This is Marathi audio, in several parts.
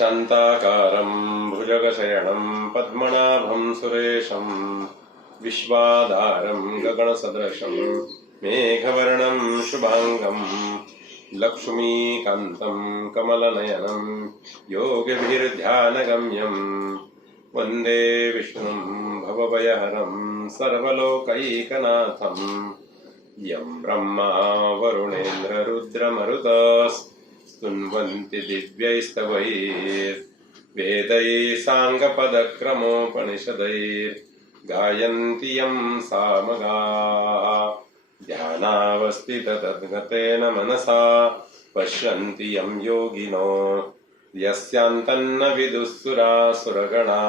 शान्ताकारं भुजगशयनं पद्मनाभं सुरेशं विश्वाधारं गगनसदृशं मेघवर्णं शुभांगं लक्ष्मीकान्तं कमलनयनं योगिभिर्ध्यानगम्यं वन्दे विष्णुं भवभयहरं सर्वलोकैकनाथं यं ब्रह्मा वरुणेन्द्ररुद्रमरुतस्तुन्वन्ति दिव्यैस्तवैर्वेदैः साङ्गपदक्रमोपनिषदैर्गायन्ति यं सामगाः ध्यानावस्थिततद्गतेन मनसा पश्यन्ति यं योगिनो यस्यान्तन्न विदुःसुरासुरगणा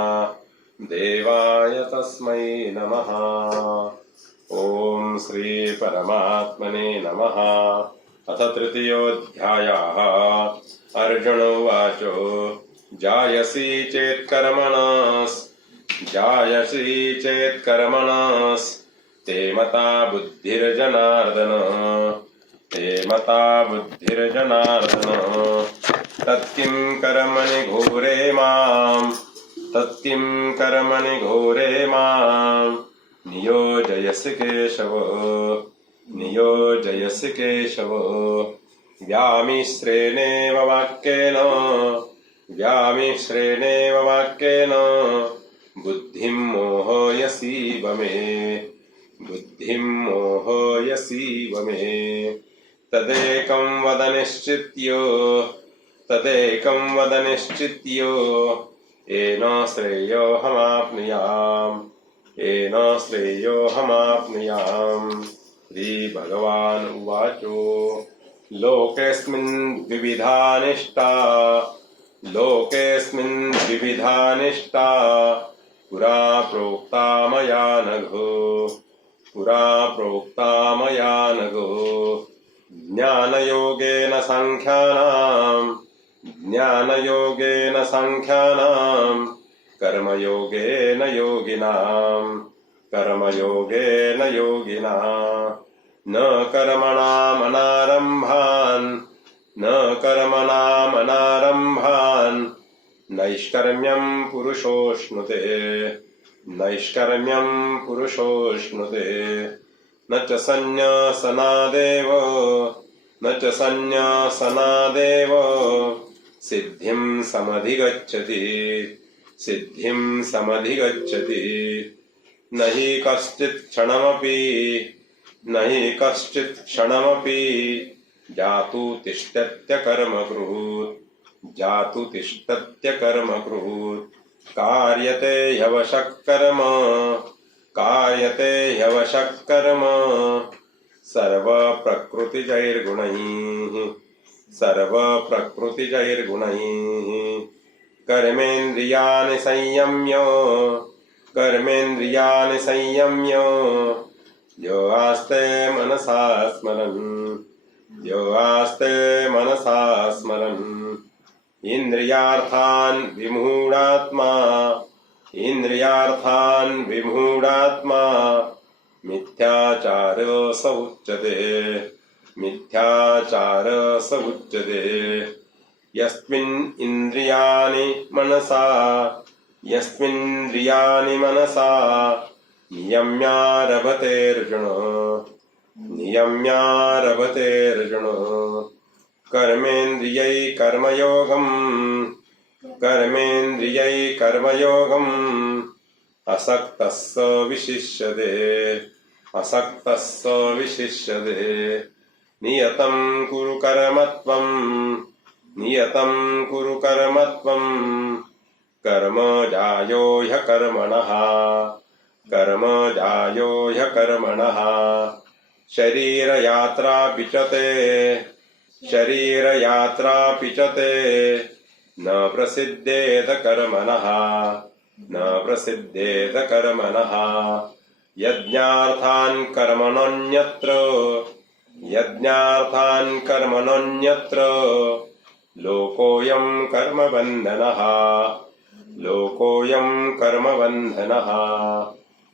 देवाय तस्मै नमः। ओम श्री परमात्मने नमः। अथ तृतीयोऽध्यायः। अर्जुन उवाच जायसी चेत्कर्मणस् ते मता बुद्धिर्जनार्दन तत्किं कर्मणि घोरे मां नियोजयसि केशव व्यामिश्रेणेव वाक्येन बुद्धिं मोहयसीव मे तदेकं वद निश्चित्यो येन श्रेयोऽहमाप्नुयाम्। श्री भगवान् उवाच लोकेऽस्मिन् द्विविधा निष्ठा पुरा प्रोक्ता मया नघो ज्ञानयोगेन साङ्ख्यानां कर्मयोगेन योगिना न कर्मणामनारम्भान् नैष्कर्म्यं पुरुषोऽश्नुते न च सन्न्यासनादेव सिद्धिं समधिगच्छति न हि कश्चित् क्षणमपि जातु तिष्ठत्य कर्मकृत् कार्यते ह्यवशः कर्म सर्वप्रकृतिजैर्गुणैः कर्मेन्द्रियाणि संयम्य यो आस्ते मनसा स्मरन् इन्द्रियार्थान् विमूढात्मा मिथ्याचार स उच्यते यस्मिन् इन्द्रियाणि मनसा नियम्यारभतेऽर्जुन कर्मेन्द्रियै कर्मयोगम् असक्तः स विशिष्यते नियतं कुरु कर्मत्वं कर्म जायो ह्यकर्मणः शरीरयात्रापि च ते न प्रसिद्धेत कर्मणः यज्ञार्थान् कर्मणोऽन्यत्र लोकोऽयं कर्मबन्धनः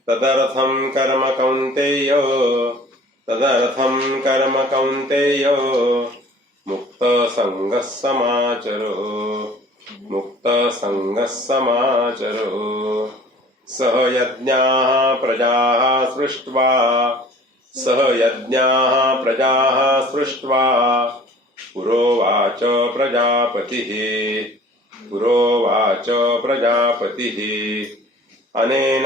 तदर्थं कर्म कौन्तेय मुक्त संगः समाचरो संगः समाचरो सह यज्ञाः प्रजाः सृष्ट्वा पुरोवाच प्रजापतिः अनेन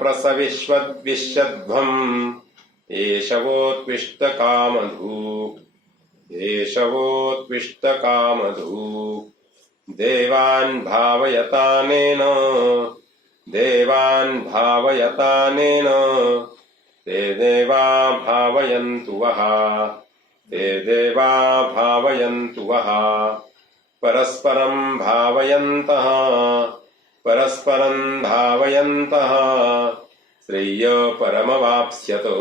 प्रसविष्वद्भम् एषवोत्विष्टकामधूक् देवान् भावयतानेन ते देवा भावयन्तु वः परस्परं भावयन्तः श्रेय परमवाप्स्यतो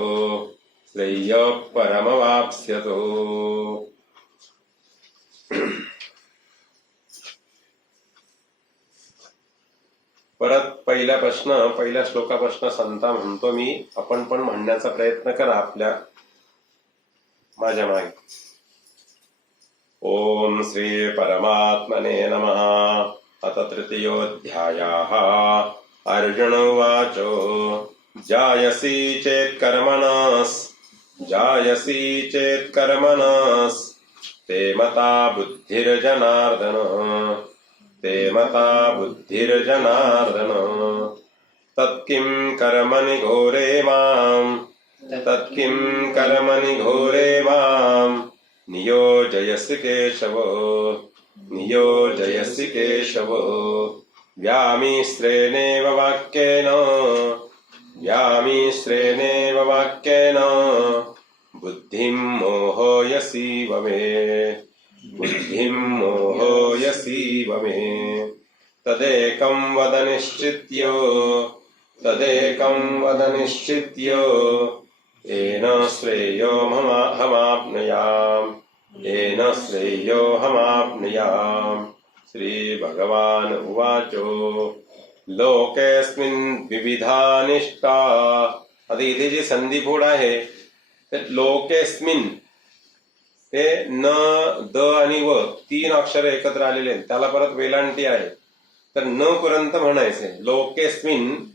परत पहिल्या श्लोकापासून संता म्हणतो मी, आपण पण म्हणण्याचा प्रयत्न करा माझ्या मागे. ओम श्री परमात्मने नमः. अथ तृतीयोऽध्यायः. अर्जुन उवाच जायसी चेत्कर्मणस् ते मता बुद्धिर्जनार्दन तत्किं कर्मणि घोरे मां नियोजयसि केशव व्यामिश्रेणेव वाक्येन बुद्धिं मोहयसीव मे तदेकं वद निश्चित्य येन श्रेयोऽहमाप्नुयाम्. श्रीभगवान् उवाच लोकेऽस्मिन् विविधा निष्ठा. आता इथे जी संधिफोड आहे ते लोकेस्मिन, हे न, द आणि व तीन अक्षर एकत्र आलेले आहेत, त्याला परत वेलांटी आहे, तर न पर्यंत म्हणायचे लोकेस्मिन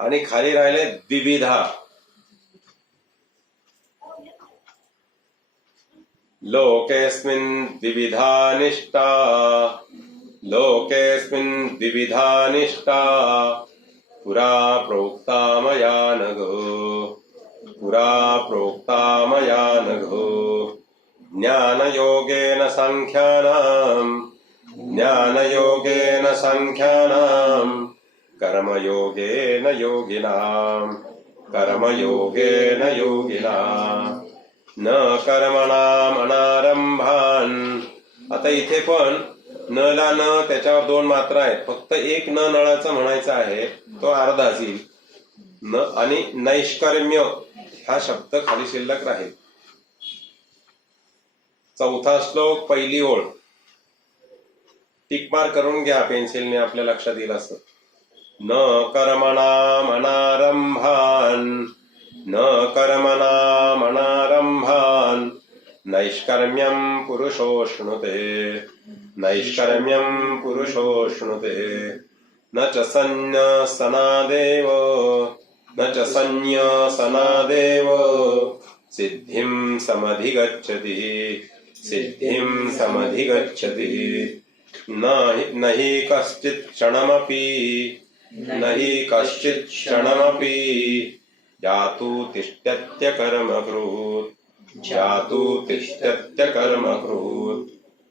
आणि खाली राहिले द्विविधा. लोकेस्मिन् द्विविधा निष्ठा पुरा प्रोक्ता मया नघो ज्ञानयोगेन सांख्यानां कर्मयोगेन योगिनां न कर्मणाम् अनारंभान्. आता इथे पण न ला न त्याच्यावर दोन मात्रा आहेत, फक्त एक न नळाचं म्हणायचं आहे, तो अर्धाच येईल. न आणि नैष्कर्म्य हा शब्द खाली शिल्लक राहील. चौथा श्लोक पहिली ओळ टिक मार्क करून घ्या पेन्सिलने, आपल्या लक्षात येईल असं. न कर्मणाम् अनारंभान् नैष्कर्म्यं पुरुषोऽश्नुते न च सन्न्यसनादेव सिद्धिं समधिगच्छति न हि कश्चित् क्षणमपि जातु तिष्ठत्य कर्मकृत्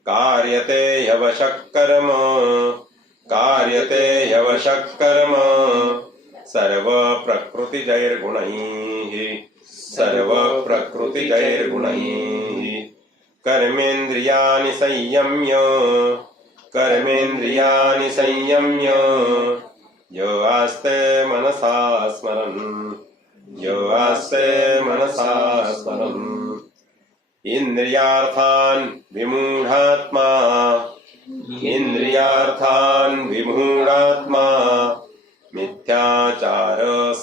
कार्यते ह्यवशः कर्म सर्वप्रकृतिजैर्गुणैः कर्मेन्द्रियाणि संयम्य यो आस्ते मनसा स्मरन् इन्द्रियार्थान् विमूढात्मा मिथ्याचार स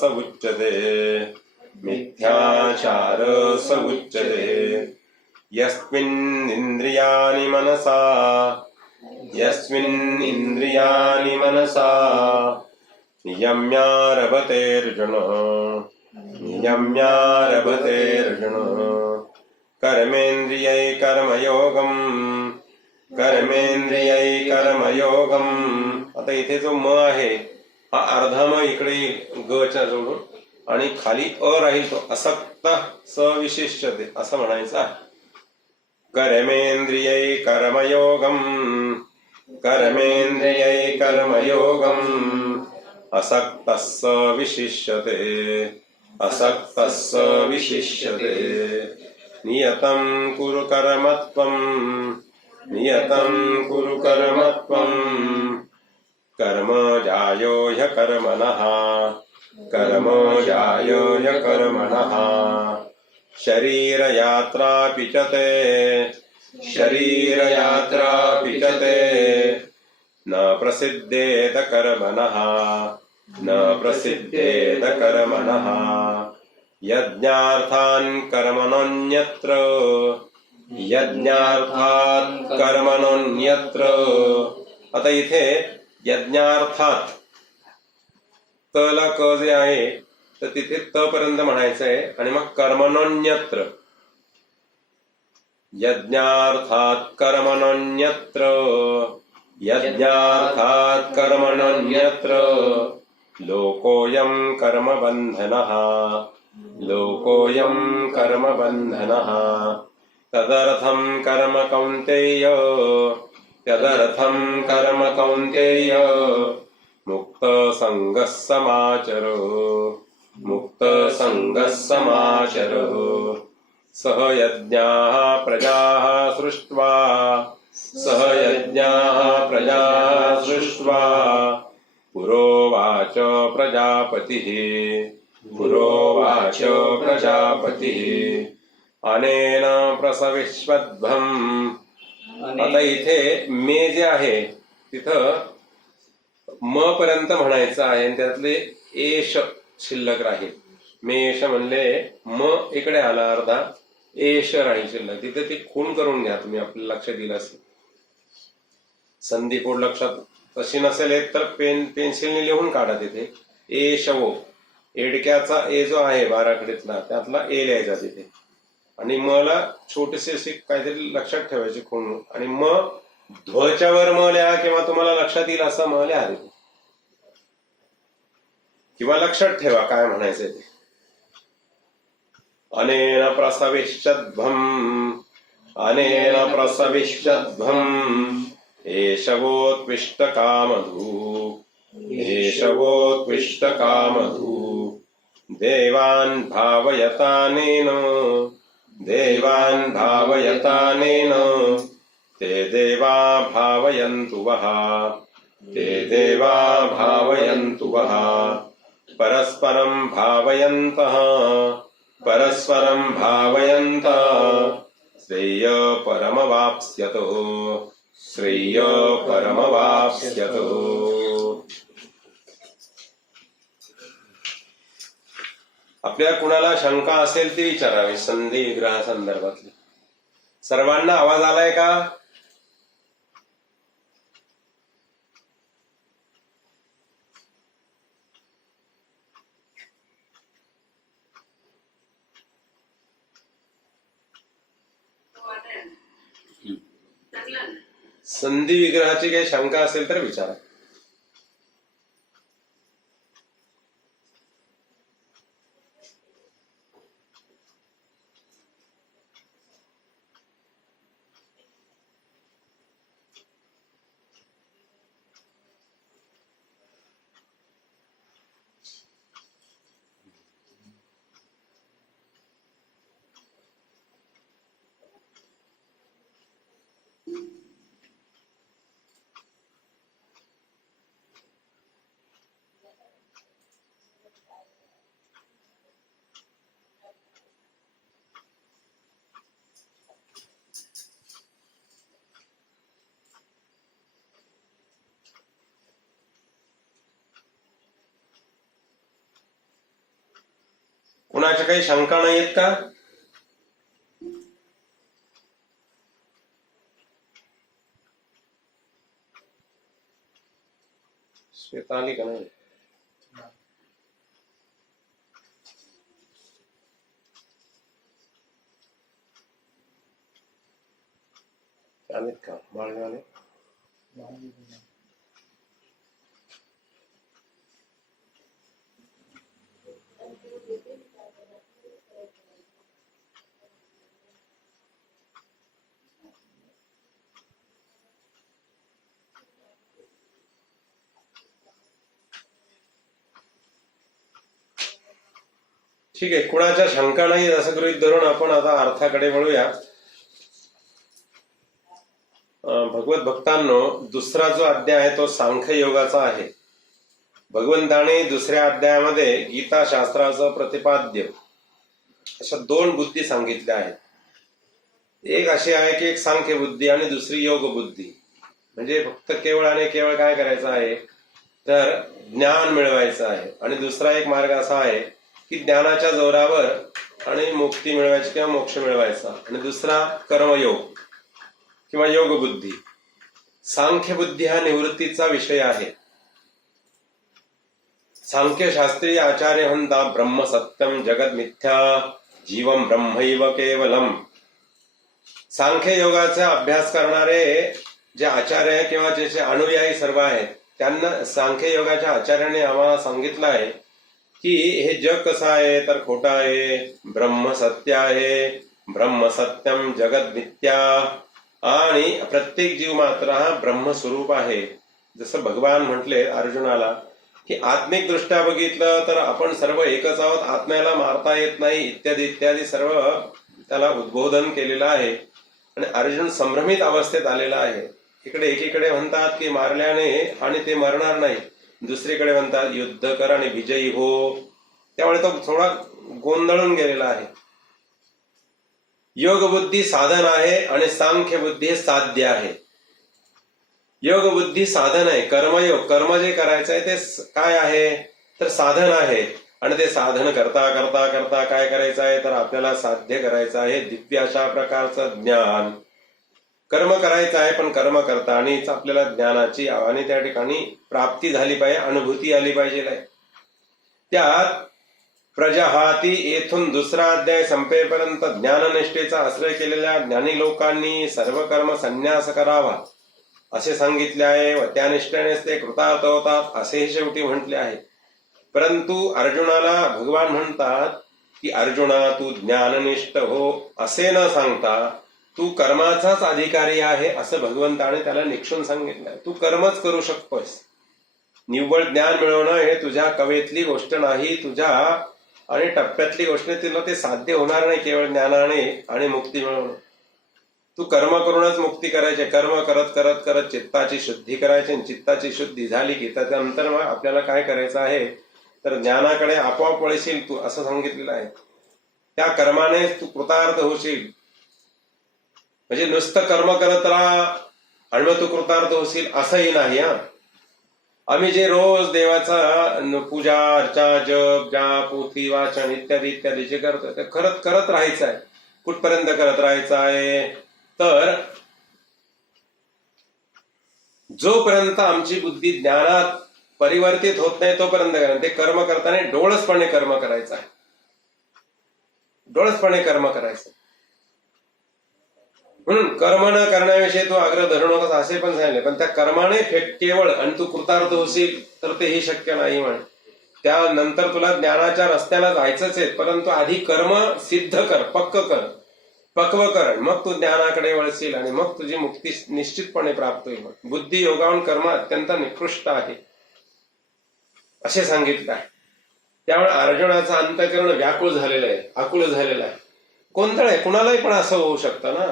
उच्यते यस्मिन् इन्द्रियाणि मनसा यस्मिन् इन्द्रियाणि मनसा नियम्यारभतेऽर्जुन नियम्यारभतेऽर्जुन कर्मेन्द्रियै कर्मयोगम् कर्मेंद्रियै कर्मयोगम्. आता इथे जो म आहे हा अर्धा म इकडे ग च्या जोडून आणि खाली अ राहील तो असक्त सविशिष्यते असं म्हणायचं आहे. कर्मेंद्रियै कर्मयोगम् कर्मेंद्रियै कर्मयोगम् असक्तः सविशिष्यते असक्तः सविशिष्यते. नियतं कुरु कर्मत्वम् नियतं कुरु कर्मत्वम् कर्म जायो ह्यकर्मणः कर्म जायो ह्यकर्मणः. शरीरयात्रापि च ते शरीरयात्रापि च ते न प्रसिद्धेत कर्मणः न प्रसिद्धेत कर्मणः. यज्ञार्थान् कर्मणोऽन्यत्र यज्ञार्थात् कर्मणोऽन्यत्र. आता इथे यज्ञार्थात तला क जे आहे तर तिथे त पर्यंत म्हणायचं आहे आणि मग कर्मणोऽन्यत्र यज्ञार्थात कर्मणोऽन्यत्र यज्ञार्थात कर्मणोऽन्यत्र. लोकोऽयं कर्मबन्धनः लोकोऽयं कर्मबन्धनः. तदर्थं कर्म कौन्तेय तदर्थं कर्म कौन्तेय मुक्त संगः समाचर मुक्त संगः समाचर. सह यज्ञाः प्रजाः सृष्ट्वा सह यज्ञाः प्रजाः सृष्ट्वा पुरोवाच प्रजापतिः पुरोवाच प्रजापतिः अनेन प्रसविष्वध्वम्. आता इथे मे जे आहे तिथं म पर्यंत म्हणायचं आहे आणि त्यातले एश शिल्लक राहील. मेष म्हणले म इकडे आला अर्धा एश राहील शिल्लक. तिथे ती खूण करून घ्या तुम्ही आपल्या लक्ष दिलं असेल. संधी कोड लक्षात तशी नसेल येत तर पेन्सिलने लिहून काढा. तिथे एशवो एडक्याचा ए जो आहे बाराखडीतला त्यातला ए लिहायचा तिथे आणि मला छोटीशी अशी काहीतरी लक्षात ठेवायची खूण आणि मग ध्वच्या वर म लिहा किंवा तुम्हाला लक्षात येईल असं म लिहा तिथे किंवा लक्षात ठेवा काय म्हणायचंय ते. अनेन प्रसविष्यध्वम् अनेन प्रसविष्यध्वम् एषवोत्विष्ट कामधू एषवोत्विष्ट कामधू. देवान् भावयतानेन देवान् भावयतानेन ते देवा भावयन्तु वः ते देवा भावयन्तु वः. परस्परं भावयन्तः परस्परं भावयन्तः श्रेय परमवाप्स्यतो श्रेय परमवाप्स्यतो. आपल्या कुणाला शंका असेल ती विचारावी संधी विग्रहा संदर्भातली. सर्वांना आवाज आलाय का? संधी विग्रहाची काही शंका असेल तर विचारा. कुणाच्या काही शंका नाहीत का? श्वेता आली का नाही? आलेत का माळवे आले? ठीक आहे, कुणाच्या शंका नाही असं गृहीत धरून आपण आता अर्थाकडे वळूया. भगवत भक्तांनो, दुसरा जो अध्याय आहे तो सांख्य योगाचा आहे. भगवंताने दुसऱ्या अध्यायामध्ये गीता शास्त्राचं प्रतिपाद्य अशा दोन बुद्धी सांगितल्या आहेत. एक अशी आहे की एक सांख्य बुद्धी आणि दुसरी योग बुद्धी. म्हणजे फक्त केवळ आणि केवळ काय करायचं आहे तर ज्ञान मिळवायचं आहे. आणि दुसरा एक मार्ग असा आहे की ज्ञानाच्या जोरावर आणि मुक्ती मिळवायची किंवा मोक्ष मिळवायचा. आणि दुसरा कर्मयोग किंवा योग बुद्धी. सांख्य बुद्धी हा निवृत्तीचा विषय आहे. सांख्य शास्त्रीय आचार्य म्हणता ब्रह्म सत्यम जगत मिथ्या जीवम ब्रह्मैव केवलम. सांख्य योगाचा अभ्यास करणारे जे आचार्य किंवा ज्याचे अनुयायी सर्व आहेत त्यांना सांख्य योगाच्या आचार्याने आम्हाला सांगितलं आहे की हे जग कसं आहे तर खोटं आहे, ब्रह्म सत्य आहे, ब्रह्म सत्यम जगत मिथ्या. आणि प्रत्येक जीव मात्र हा ब्रह्मस्वरूप आहे. जसं भगवान म्हटले अर्जुनाला की आत्मिक दृष्ट्या बघितलं तर आपण सर्व एकच आहोत, आत्म्याला मारता येत नाही इत्यादी इत्यादी सर्व त्याला उद्बोधन केलेलं आहे. आणि अर्जुन संभ्रमित अवस्थेत आलेला आहे. इकडे एकीकडे म्हणतात की मारल्याने आणि ते मरणार नाही, दुसरीकडे म्हणतात युद्ध कर आणि विजयी हो. त्यामुळे तो थोडा गोंधळून गेलेला आहे. योग बुद्धी साधन आहे आणि सांख्य बुद्धी साध्य आहे. योग बुद्धी साधन आहे, कर्मयोग. कर्म जे करायचं आहे ते काय आहे तर साधन आहे. आणि ते साधन करता करता करता काय करायचं आहे तर आपल्याला साध्य करायचं आहे दिव्य अशा प्रकारचं ज्ञान. कर्म करायचं आहे पण कर्म करतानाच आपल्याला ज्ञानाची आणि त्या ठिकाणी प्राप्ती झाली पाहिजे, अनुभूती आली पाहिजे. त्यात प्रजाहाती येथून दुसरा अध्याय संपेपर्यंत ज्ञाननिष्ठेचा आश्रय केलेल्या ज्ञानी लोकांनी सर्व कर्म संन्यास करावा असे सांगितले आहे व त्या निष्ठेनेच ते कृतार्थ होतात असेही शेवटी म्हटले आहे. परंतु अर्जुनाला भगवान म्हणतात की अर्जुना तू ज्ञाननिष्ठ हो असे न सांगता तू कर्माचाच अधिकारी आहे असं भगवंताने त्याला निक्षून सांगितलंय. तू कर्मच करू शकतोस. निव्वळ ज्ञान मिळवणं हे तुझ्या कवेतली गोष्ट नाही, तुझ्या आणि टप्प्यातली गोष्ट. तुला ते साध्य होणार नाही केवळ ज्ञानाने आणि मुक्ती मिळवणं. तू कर्म करूनच मुक्ती करायची. कर्म करत करत करत चित्ताची शुद्धी करायची. चित्ताची शुद्धी झाली की त्याच्यानंतर मग आपल्याला काय करायचं आहे तर ज्ञानाकडे आपोआप वळशील तू असं सांगितलेलं आहे. त्या कर्माने तू कृतार्थ होशील. म्हणजे नुसतं कर्म करत राहा आणि मग तू कृतार्थ होशील असंही नाही. आम्ही जे रोज देवाचा पूजा अर्चा जप जाप पोथी वाचन इत्यादी इत्यादी जे करतो ते करत राहायचं आहे. कुठपर्यंत करत राहायचं आहे तर जोपर्यंत आमची बुद्धी ज्ञानात परिवर्तित होत नाही तोपर्यंत करायचं. ते कर्म करताना डोळसपणे कर्म करायचं आहे. डोळसपणे कर्म करायचं. म्हणून कर्म न करण्याविषयी तू आग्रह धरू नकोस असे पण सांगितले. पण त्या कर्माने केवळ आणि तू कृतार्थ होशील तर तेही शक्य नाही. म्हण त्यानंतर तुला ज्ञानाच्या रस्त्याला जायचंच आहे. परंतु आधी कर्म सिद्ध कर, पक्व कर, मग तू ज्ञानाकडे वळशील आणि मग तुझी मुक्ती निश्चितपणे प्राप्त होईल. बुद्धी योगावून कर्म अत्यंत निकृष्ट आहे असे सांगितलं आहे. त्यामुळे अर्जुनाचं अंतःकरण व्याकुळ झालेलं आहे, आकुळ झालेलं आहे, गोंधळ आहे. कुणालाही पण असं होऊ शकतं ना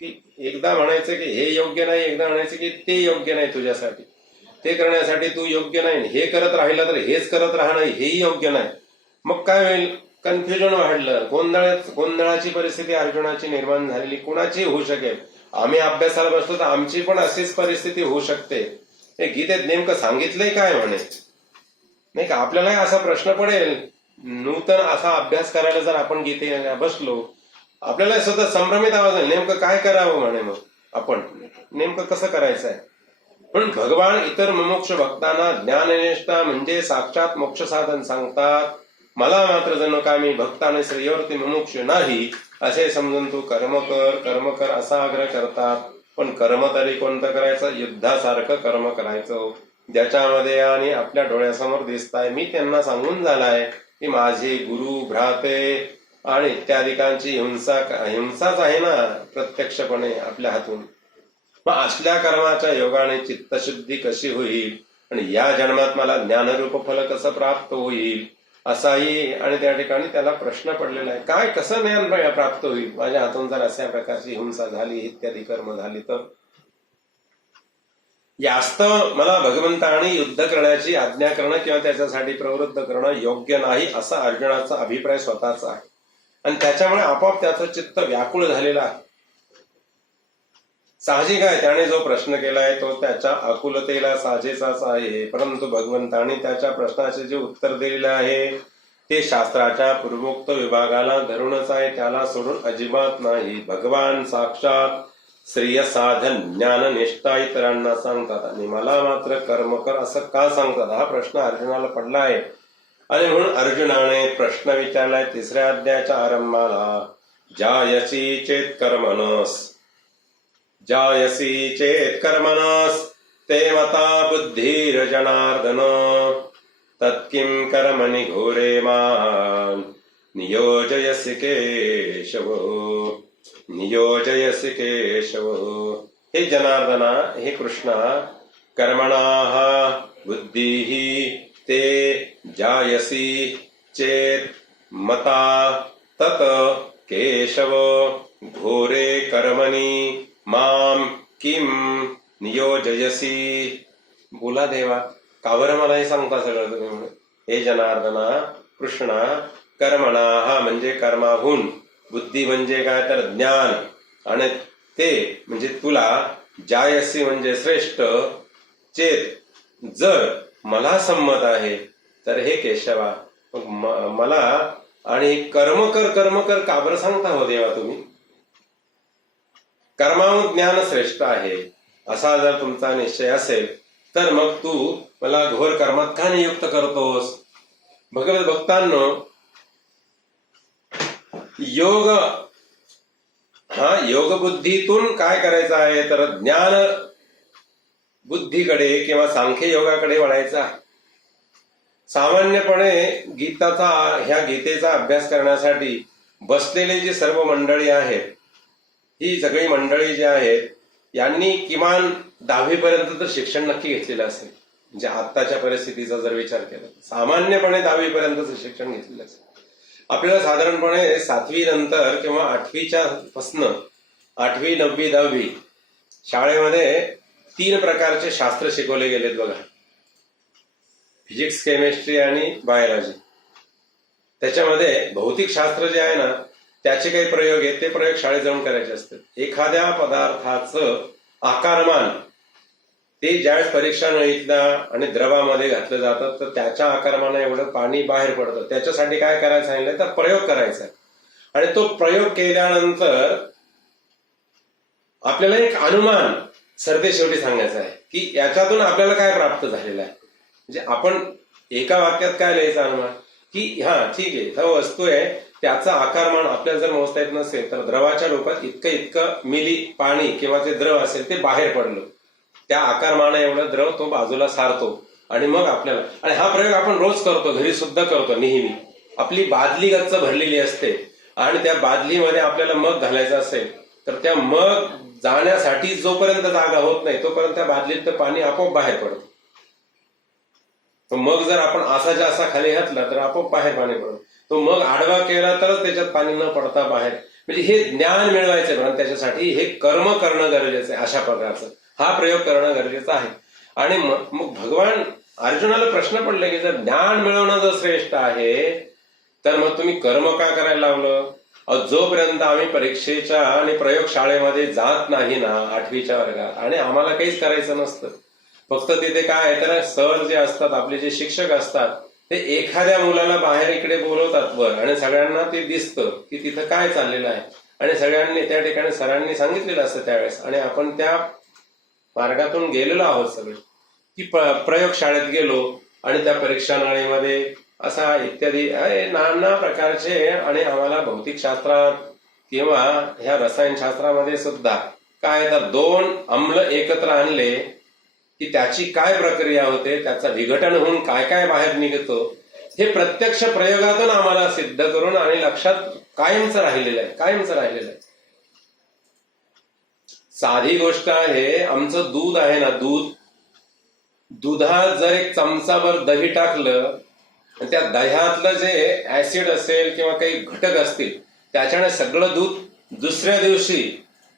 की एकदा म्हणायचं की हे योग्य नाही, एकदा म्हणायचं की ते योग्य नाही तुझ्यासाठी, ते करण्यासाठी तू योग्य नाही, हे करत राहिलं तर हेच करत राहणं हेही योग्य नाही. मग काय होईल? कन्फ्युजन वाढलं, गोंधळाची परिस्थिती अर्जुनाची निर्माण झालेली कुणाची होऊ शकेल. आम्ही अभ्यासाला बसलो तर आमची पण अशीच परिस्थिती होऊ शकते. हे गीतेत नेमकं सांगितलंय काय म्हणे नाही का? आपल्यालाही असा प्रश्न पडेल. नूतन असा अभ्यास करायला जर आपण गीतेला बसलो आपल्याला स्वतः संभ्रमित आवाज आहे नेमकं काय करावं म्हणे. मग आपण नेमकं कसं करायचं आहे पण भगवान इतर मुमुक्ष भक्तांना ज्ञाननिष्ठा म्हणजे साक्षात मोक्ष साधन सांगतात. मला मात्र जणू का मी भक्त आणि श्रेयवरती मुमुक्ष नाही असे समजून तू कर्म कर असा आग्रह करतात. पण कर्म तरी कोणतं करायचं? युद्धासारखं कर्म करायचं, ज्याच्यामध्ये आणि आपल्या डोळ्यासमोर दिसताय. मी त्यांना सांगून झालाय की माझे गुरु भ्राते आणि इत्यादिकांची हिंसाच आहे ना प्रत्यक्षपणे आपल्या हातून. मग असल्या कर्माच्या योगाने चित्तशुद्धी कशी होईल आणि या जन्मात मला ज्ञानरूप फल कसं प्राप्त होईल असाही. आणि त्या ठिकाणी त्याला प्रश्न पडलेला आहे, काय कसं ज्ञान प्राप्त होईल माझ्या हातून जर अशा प्रकारची हिंसा झाली, इत्यादी कर्म झाली तर. जास्त मला भगवंताने युद्ध करण्याची आज्ञा करणं किंवा त्याच्यासाठी प्रवृत्त करणं योग्य नाही असा अर्जुनाचा अभिप्राय स्वतःचा आहे. आणि त्याच्यामुळे आपोआप त्याचं चित्त व्याकुळ झालेलं आहे. साहजिक आहे, त्याने जो प्रश्न केलाय तो त्याच्या आकुलतेला साजेचाच आहे. परंतु भगवंताने त्याच्या प्रश्नाचे जे उत्तर दिलेले आहे ते शास्त्राच्या पूर्वोक्त विभागाला धरूनच आहे, त्याला सोडून अजिबात नाही. भगवान साक्षात श्रेय साधन ज्ञान निष्ठा इतरांना सांगतात आणि मला मात्र कर्म कर असं का सांगतात, हा प्रश्न अर्जुनाला पडला आहे. आणि म्हणून अर्जुनाने प्रश्न विचारलाय 3ऱ्या अध्यायाच्या आरंभाला, जायसी चेत कर्मणस, जायसी चेत कर्मणस ते मता बुद्धीर जनार्दन, तत्किं कर्मणि घोरे मां नियोजयसि केशव, नियोजयसि केशव. हे जनार्दना, हे कृष्णा, कर्मणाः बुद्धिः ते जायसी चेत मता तत केशव घोरे कर्मणि माम किम नियोजयसी. बोला देवा, का बरं मला हे सांगता सगळं तुम्ही म्हणून. हे जनार्दना कृष्णा, कर्मणा हा म्हणजे कर्माहून, बुद्धी म्हणजे काय तर ज्ञान, आणि ते म्हणजे तुला, जायसी म्हणजे श्रेष्ठ, चेत जर मला संमत आहे तर हे केशवा मला आणि कर्म कर का बरं सांगता हो देवा तुम्ही. कर्माहून ज्ञान श्रेष्ठ आहे असा जर तुमचा निश्चय असेल तर मग तू मला घोर कर्मात का नियुक्त करतोस. भगवत भक्तांनो, योग हा योग बुद्धीतून काय करायचं आहे तर ज्ञान बुद्धीकडे किंवा सांख्य योगाकडे वळायचं आहे. सामान्यपणे ह्या गीतेचा अभ्यास करण्यासाठी बसलेले जी सर्व मंडळी आहेत, ही सगळी मंडळी जी आहेत यांनी किमान 10वी पर्यंत तर शिक्षण नक्की घेतलेलं असेल. म्हणजे आत्ताच्या परिस्थितीचा जर विचार केला सामान्यपणे 10वी पर्यंतच शिक्षण घेतलेलं असेल. आपल्याला साधारणपणे 7वी नंतर किंवा 8वीच्या पासनं 8वी 9वी 10वी शाळेमध्ये 3 प्रकारचे शास्त्र शिकवले गेलेत बघा. फिजिक्स, केमिस्ट्री आणि बायोलॉजी. त्याच्यामध्ये भौतिक शास्त्र जे आहे ना त्याचे काही प्रयोग आहेत, ते प्रयोग शाळेत जाऊन करायचे असतात. एखाद्या पदार्थाचं आकारमान ते ज्यावेळेस परीक्षा नळीतल्या आणि द्रवामध्ये घातलं जातं तर त्याच्या आकारमाना एवढं पाणी बाहेर पडतं. त्याच्यासाठी काय करायचं सांगितलं तर प्रयोग करायचा. आणि तो प्रयोग केल्यानंतर आपल्याला एक अनुमान सरते शेवटी सांगायचा आहे की याच्यातून आपल्याला काय प्राप्त झालेलं आहे. म्हणजे आपण एका वाक्यात काय लिहायचं अनुमान की हा ठीक आहे, इथं वस्तू आहे, त्याचा आकारमान आपल्याला जर मोजता येत नसेल तर द्रवाच्या रूपात इतकं मिली पाणी किंवा ते द्रव असेल ते बाहेर पडलं, त्या आकारमाना एवढं द्रव तो बाजूला सारतो आणि मग आपल्याला. आणि हा प्रयोग आपण रोज करतो, घरी सुद्धा करतो नेहमी. आपली बादली गच्च भरलेली असते आणि त्या बादलीमध्ये आपल्याला मग घालायचं असेल तर त्या मग जाण्यासाठी जोपर्यंत जागा होत नाही तोपर्यंत त्या बादलीत पाणी आपोआप बाहेर पडतं. तो मग जर आपण असाच्या असा खाली घातला तर आपोआप बाहेर पाणी पडतं. तो मग आडवा केला तरच त्याच्यात पाणी न पडता बाहेर. म्हणजे हे ज्ञान मिळवायचं आहे, त्याच्यासाठी हे कर्म करणं गरजेचं आहे. अशा प्रकारचं हा प्रयोग करणं गरजेचं आहे. आणि मग भगवान अर्जुनाला प्रश्न पडले की जर ज्ञान मिळवणं जर श्रेष्ठ आहे तर मग तुम्ही कर्म का करायला लावलं. जोपर्यंत आम्ही परीक्षेच्या आणि प्रयोगशाळेमध्ये जात नाही ना 8वीच्या वर्गात, आणि आम्हाला काहीच करायचं नसतं, फक्त तिथे काय आहे तर सर जे असतात, आपले जे शिक्षक असतात, ते एखाद्या मुलाला बाहेर इकडे बोलवतात वर आणि सगळ्यांना ते दिसतं की तिथं काय चाललेलं आहे आणि सगळ्यांनी त्या ठिकाणी सरांनी सांगितलेलं असतं त्यावेळेस, आणि आपण त्या मार्गातून गेलेलो आहोत सगळे, की प्रयोगशाळेत गेलो आणि त्या परीक्षा नळीमध्ये असा इत्यादी नाना प्रकारचे, आणि आम्हाला भौतिकशास्त्रात किंवा ह्या रसायनशास्त्रामध्ये सुद्धा काय तर दोन अम्ल एकत्र आणले की त्याची काय प्रक्रिया होते, त्याचं विघटन होऊन काय काय बाहेर निघतो, हे प्रत्यक्ष प्रयोगातून आम्हाला सिद्ध करून आणि लक्षात कायमचं राहिलेलं आहे. साधी गोष्ट आहे, आमचं दूध आहे ना, दुधात जर एक चमचाभर दही टाकलं, त्या दह्यातलं जे ऍसिड असेल किंवा काही घटक असतील त्याच्याने सगळं दूध दुसऱ्या दिवशी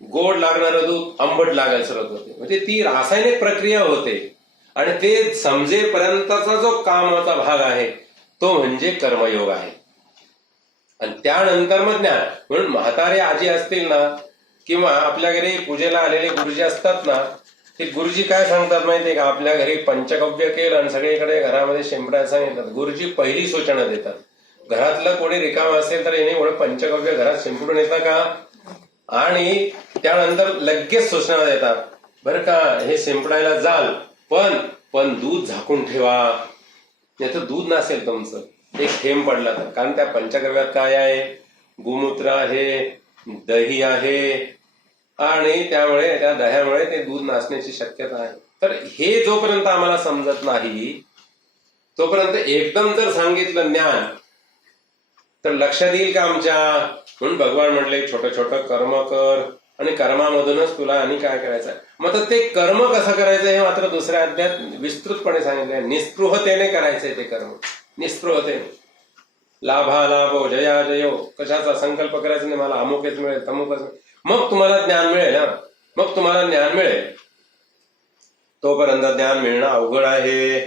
गोड लागणारं दूध आंबट लागायला सुरुवात होते. म्हणजे ती रासायनिक प्रक्रिया होते, आणि ते समजेपर्यंतचा जो कामाचा भाग आहे तो म्हणजे कर्मयोग आहे. आणि त्यानंतर मग ज्ञान. म्हणून म्हातारे आजी असतील ना, किंवा आपल्या घरी पूजेला आलेले गुरुजी असतात ना, ते गुरुजी काय सांगतात माहितीये का, आपल्या घरी पंचगव्य केलं आणि सगळीकडे घरामध्ये शिंपडायला सांगितलं, गुरुजी पहिली सूचना देतात, घरातलं कोणी रिकाम असेल तर येणे एवढं पंचगव्य घरात शिंपडून येतं का, आणि त्यानंतर लगेच सूचना देतात, बरं का हे शिंपडायला जाल पण दूध झाकून ठेवा, नाही तर दूध नसेल तुमचं एक थेंब पडला तर. कारण त्या पंचगव्यात काय आहे, गोमूत्र आहे, दही आहे, आणि त्यामुळे त्या दह्यामुळे ते दूध नासण्याची शक्यता आहे. तर हे जोपर्यंत आम्हाला समजत नाही तोपर्यंत एकदम जर सांगितलं ज्ञान तर लक्षात येईल का आमच्या. म्हणून भगवान म्हटले छोटं छोटं कर्म कर आणि कर्मामधूनच तुला आणि काय करायचं. मग तर ते कर्म कसं करायचं हे मात्र दुसऱ्या अध्यायात विस्तृतपणे सांगितलंय. निस्पृहतेने करायचंय ते कर्म, निस्पृहतेने. लाभालाभो जया जयो, कशाचा संकल्प करायचा नाही, मला अमुकच मिळेल तमुकच मिळेल, मग तुम्हाला ज्ञान मिळेल ना, मग तुम्हाला ज्ञान मिळेल. तोपर्यंत ज्ञान मिळणं अवघड आहे.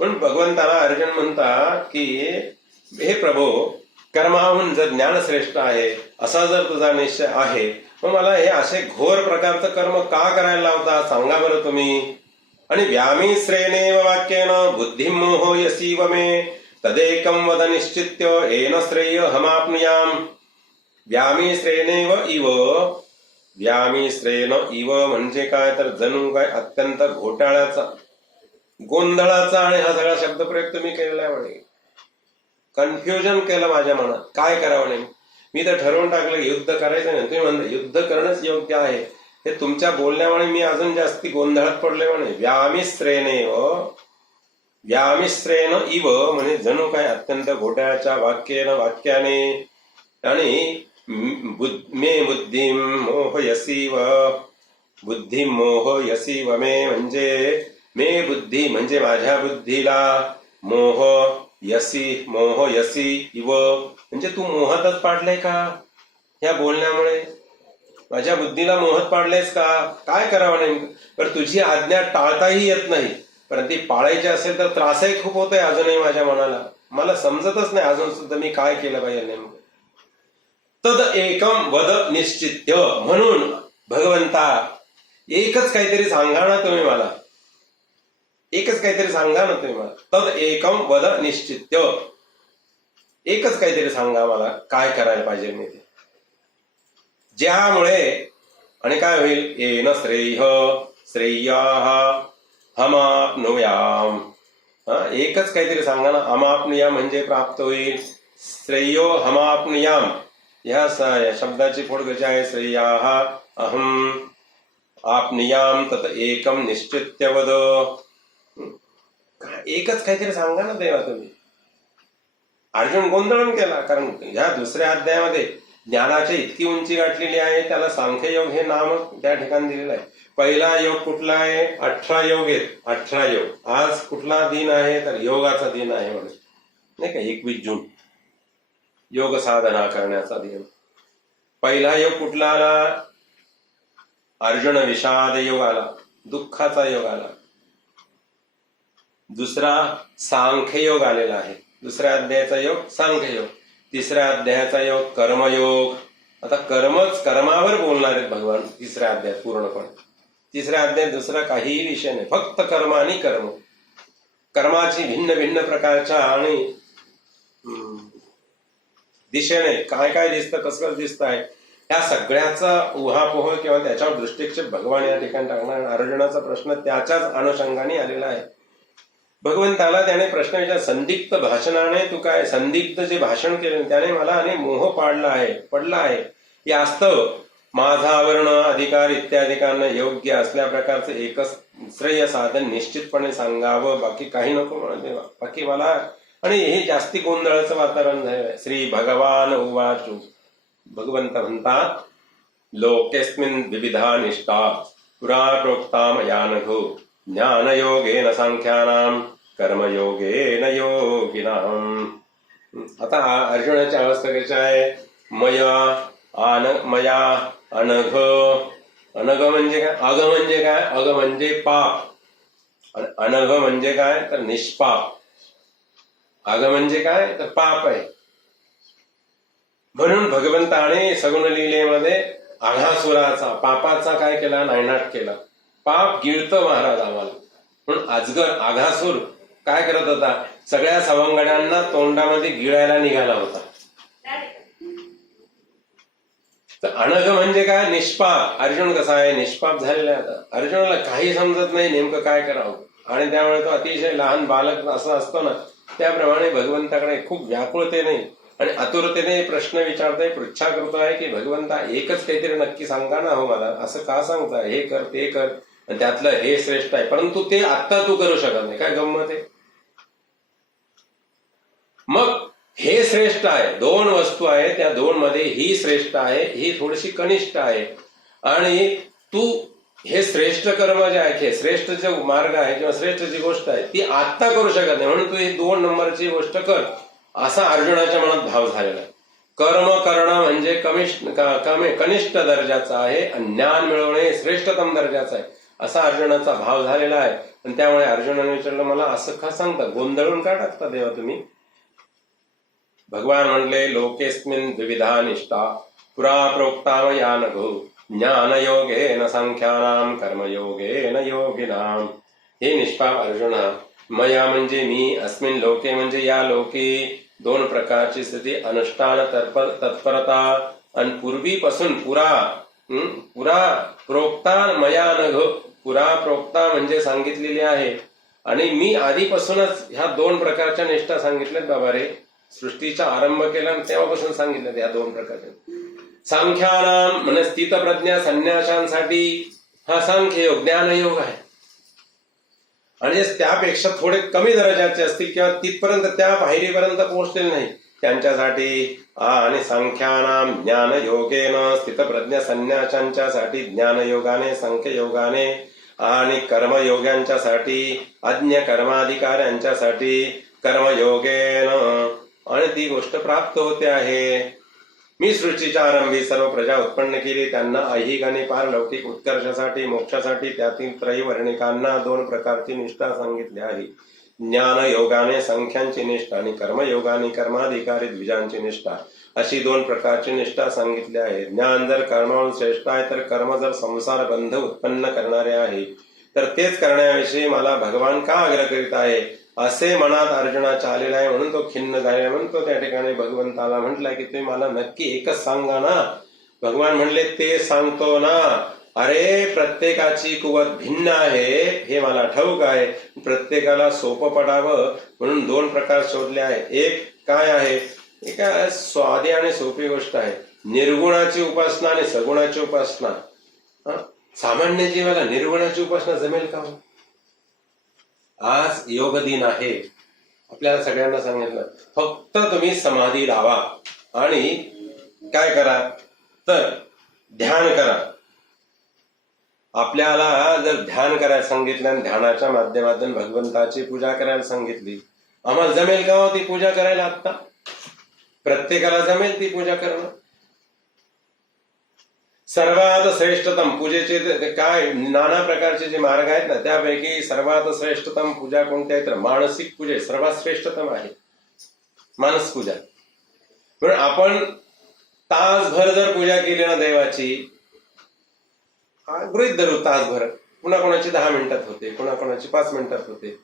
पण भगवंताला अर्जुन म्हणता की हे प्रभो, कर्माहून जर ज्ञान श्रेष्ठ आहे असा जर तुझा निश्चय आहे, मग मला हे असे घोर प्रकारचं कर्म का करायला लावता सांगा बरं तुम्ही. आणि व्यामिश्रेणेव वाक्येन बुद्धिं मोहयसीव मे तदेकं वद निश्चित्य येन श्रेय हमाप्नुयाम. व्यामिश्रेणेव इव, व्यामिश्रेण इव म्हणजे काय तर जणू काय अत्यंत घोटाळ्याचा, गोंधळाचा, आणि हा सगळा शब्दप्रयोग तुम्ही केलेला आहे म्हणे. कन्फ्युजन केलं माझ्या मनात, काय करावं नाही. मी तर ठरवून टाकलं युद्ध करायचं नाही. तुम्ही म्हणता युद्ध करणंच योग्य आहे, हे तुमच्या बोलण्यामुळे मी अजून जास्ती गोंधळात पडले म्हणे. व्यामिश्रेण इव म्हणजे जणू काय अत्यंत घोटाळ्याच्या वाक्याने. आणि मे बुद्धिं मोहयसीव, बुद्धिं मोहयसीव मे म्हणजे मे बुद्धी म्हणजे माझ्या बुद्धीला, मोह यसी इव म्हणजे तू मोहातच पाडलंय का ह्या बोलण्यामुळे, माझ्या बुद्धीला मोहत पाडलेस का, काय करावं नेमकं. पण तुझी आज्ञा टाळताही येत नाही, पण ती पाळायची असेल तर त्रासही खूप होतोय अजूनही माझ्या मनाला. मला समजतच नाही अजून सुद्धा मी काय केलं पाहिजे नेमकं. तद एकम वद निश्चित्य, म्हणून भगवंता एकच काहीतरी सांगा ना तुम्ही मला, एकच काहीतरी सांगा ना तुम्ही मला. तद एकम वद निश्चित्य, एकच काहीतरी सांगा मला काय करायला पाहिजे मी ते, ज्यामुळे आणि काय होईल. येन श्रेयः हमाप्नुयाम. एकच काहीतरी सांगा ना. हमाप्नुयाम म्हणजे प्राप्त होईल. श्रेयो हमाप्नुयाम ह्या शब्दाची फोड कशी आहे. श्रेयाः अहम आपनियाम तत एकम निश्चित्य वद. एकच काहीतरी सांगा ना देवा तुम्ही. अर्जुन गोंधळून केला, कारण ह्या दुसऱ्या अध्यायामध्ये ज्ञानाची इतकी उंची गाठलेली आहे, त्याला सांख्ययोग हे नाम त्या ठिकाणी दिलेलं आहे. पहिला योग कुठला आहे. 18 योग आहेत. 18 योग. आज कुठला दिन आहे तर योगाचा दिन आहे म्हणून, नाही का. 21 जून योग साधना करण्याचा दिन. पहिला योग कुठला आला. अर्जुन विषाद योग आला, दुःखाचा योग आला. दुसरा सांख्ययोग आलेला आहे. दुसऱ्या अध्यायाचा योग सांख्ययोग. तिसऱ्या अध्यायाचा योग कर्मयोग. आता कर्मावर बोलणार आहेत भगवान तिसऱ्या अध्यायात पूर्णपणे. तिसऱ्या अध्यायात दुसरा काहीही विषय नाही, फक्त कर्म आणि कर्म. कर्माची भिन्न भिन्न प्रकारच्या आणि दिशेने काय काय दिसतं, कसं दिसत आहे ह्या सगळ्याचा उहापोह किंवा त्याच्यावर दृष्टिक्षेप भगवान या ठिकाणी टाकणार. अर्जुनाचा प्रश्न त्याच्याच अनुषंगाने आलेला आहे. भगवंताला त्याने प्रश्न विचार, संदिग्ध भाषणाने तू काय, संदिग्ध जे भाषण केले त्याने मला आणि मोह पडला आहे. यास्तव माझा आवरण अधिकार इत्यादिकांना योग्य असल्या प्रकारचं एकच श्रेय साधन निश्चितपणे सांगावं, बाकी काही नको म्हणून देवा, बाकी मला. आणि हे जास्ती गोंधळाचं वातावरण झालं. श्री भगवान उवाचु, भगवंत म्हणतात, लोकेस्मिन् विविधा निष्ठा पुरा प्रोक्ता मया नघो ज्ञानयोगेन सांख्यानां कर्मयोगेन योगिनां. आता अर्जुनाची अवस्था कशी आहे? मया अनघ. अनघ म्हणजे काय? अघ म्हणजे काय? अघ म्हणजे पाप. अनघ म्हणजे काय? तर निष्पाप. अघ म्हणजे काय? तर पाप आहे. म्हणून भगवंताने सगुण लीलेमध्ये आघासुराचा, पापाचा काय केला? नायनाट केला. पाप गिळतं महाराज आम्हाला. म्हणून अजगर, आघासूर काय करत होता? सगळ्या सवंगड्यांना तोंडामध्ये गिळायला निघाला होता. तर अनघ म्हणजे काय? निष्पाप. अर्जुन कसा आहे? निष्पाप झालेला आहे. आता अर्जुनाला काही समजत नाही नेमकं काय करावं, आणि त्यामुळे तो अतिशय लहान बालक असं असतो ना, त्याप्रमाणे भगवंताकडे खूप व्याकुळतेने आणि आतुरतेने प्रश्न विचारतोय, पृच्छा करतोय की भगवंता एकच काहीतरी नक्की सांगा ना, हो मला असं का सांगता, हे कर ते कर, आणि त्यातलं हे श्रेष्ठ आहे, परंतु ते आत्ता तू करू शकत नाही. काय गंमत आहे? मग हे श्रेष्ठ आहे. दोन वस्तू आहे, त्या दोन मध्ये ही श्रेष्ठ आहे, ही थोडीशी कनिष्ठ आहे. आणि तू हे श्रेष्ठ कर्म जे आहे, हे श्रेष्ठ जे मार्ग आहे किंवा श्रेष्ठ जी गोष्ट आहे ती आत्ता करू शकत नाही, म्हणून तू ही 2 नंबरची गोष्ट कर, असा अर्जुनाच्या मनात भाव झालेला आहे. कर्म करणं म्हणजे कनिष्ठ दर्जाचा आहे, आणि ज्ञान मिळवणे श्रेष्ठतम दर्जाचा आहे, असा अर्जुनाचा भाव झालेला आहे. आणि त्यामुळे अर्जुनाने विचारलं, मला असं का सांगता, गोंधळून का टाकता देवा तुम्ही? भगवान म्हणले, लोकेस्मिन् विविधा निष्ठा पुरा प्रोक्ता मया नघो ज्ञानयोगेन सांख्यानां कर्मयोगेन योगिनां. हे निष्पाप अर्जुना, मया म्हणजे मी, अस्मिन लोके म्हणजे या लोके, 2 प्रकारची स्थिती, अनुष्ठान तत्परता आणि पूर्वीपासून पुरा प्रोक्ता मया नघ. पुरा प्रोक्ता म्हणजे सांगितलेली आहे, आणि मी आधीपासूनच ह्या 2 प्रकारच्या निष्ठा सांगितल्यात बाबा रे. सृष्टीचा आरंभ केला तेव्हापासून सांगितलं या 2 प्रकारच्या. सांख्यानाम म्हणजे स्थितप्रज्ञा संन्याशांसाठी हा सांख्य योग, ज्ञानयोग आहे. आणि त्यापेक्षा थोडे कमी दर्जाचे असतील किंवा तिथपर्यंत त्या पायरीपर्यंत पोहोचलेले नाही त्यांच्यासाठी. आणि सांख्यानाम ज्ञानयोगेन, स्थितप्रज्ञा संन्याशांच्यासाठी ज्ञानयोगाने, सांख्ययोगाने, आणि कर्मयोग्यांच्यासाठी, अज्ञ कर्माधिकाऱ्यांच्यासाठी कर्मयोगेन, आणि ती गोष्ट प्राप्त होते आहे. मी सृष्टीच्या आरंभी सर्व प्रजा उत्पन्न केली, त्यांना ऐहिक आणि पारलौकिक उत्कर्षासाठी, मोक्षासाठी त्यातील त्रैवर्णिकांना 2 प्रकारची निष्ठा सांगितली आहे. ज्ञानयोगाने संख्यांची निष्ठा आणि कर्मयोगाने कर्माधिकारी द्विजांची निष्ठा, अशी 2 प्रकारची निष्ठा सांगितली आहे. ज्ञान जर कर्माहून श्रेष्ठ आहे, तर कर्म जर संसार बंध उत्पन्न करणारे आहे, तर तेच करण्याविषयी मला भगवान का आग्रह करीत आहे, असे मनात अर्जुनाच्या आलेला आहे. म्हणून तो खिन्न झालेला, म्हणून त्या ठिकाणी भगवंताला म्हटलंय की तुम्ही मला नक्की एकच सांगा ना. भगवान म्हणले, ते सांगतो ना. अरे प्रत्येकाची कुवत भिन्न आहे हे मला ठाऊक आहे, प्रत्येकाला सोपं पडावं म्हणून 2 प्रकार शोधले आहे. एक काय आहे, एक स्वादी आणि सोपी गोष्ट आहे, निर्गुणाची उपासना आणि सगुणाची उपासना. सामान्य जीवाला निर्गुणाची उपासना जमेल का? आज योग दिन आहे, आपल्याला सगळ्यांना सांगितलं, फक्त तुम्ही समाधी लावा आणि काय करा, तर ध्यान करा. आपल्याला जर ध्यान करायला सांगितलं आणि ध्यानाच्या माध्यमातून भगवंताची पूजा करायला सांगितली, आम्हाला जमेल का ती पूजा करायला? आता प्रत्येकाला जमेल ती पूजा करणं? सर्वात श्रेष्ठतम पूजेचे काय नाना प्रकारचे जे मार्ग आहेत ना, त्यापैकी सर्वात श्रेष्ठतम पूजा कोणती आहे, तर मानसिक पूजा सर्वात श्रेष्ठतम आहे, मानस पूजा. म्हणून आपण तासभर जर पूजा केली ना देवाची, गृहीत धरू तासभर, पुन्हा कोणाची 10 मिनिटात होते, पुन्हा कोणाची 5 मिनिटात होते,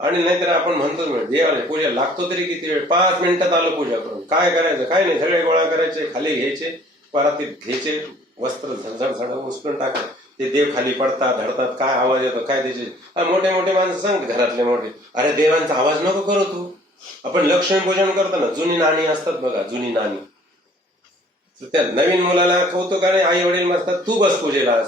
आणि नाहीतर आपण म्हणतो देवाला पूजा लागतो तरी किती वेळ, 5 मिनिटात आलो पूजा करून. काय करायचं? काय नाही, सगळे गोळा करायचे, खाली घ्यायचे, परातीत घ्यायचे, वस्त्र झडझड उचलून टाकत, ते देव खाली पडतात, धडतात, काय आवाज येतो काय त्याचे. मोठे मोठे माणसं सांगते घरातले मोठे, अरे देवांचा आवाज नको करू तू. आपण लक्ष्मीपूजन करतो ना, जुनी नाणी असतात बघा, जुनी नाणी. त्या नवीन मुलाला कौतुकाने आई वडील म्हणतात तू बस पूजेला,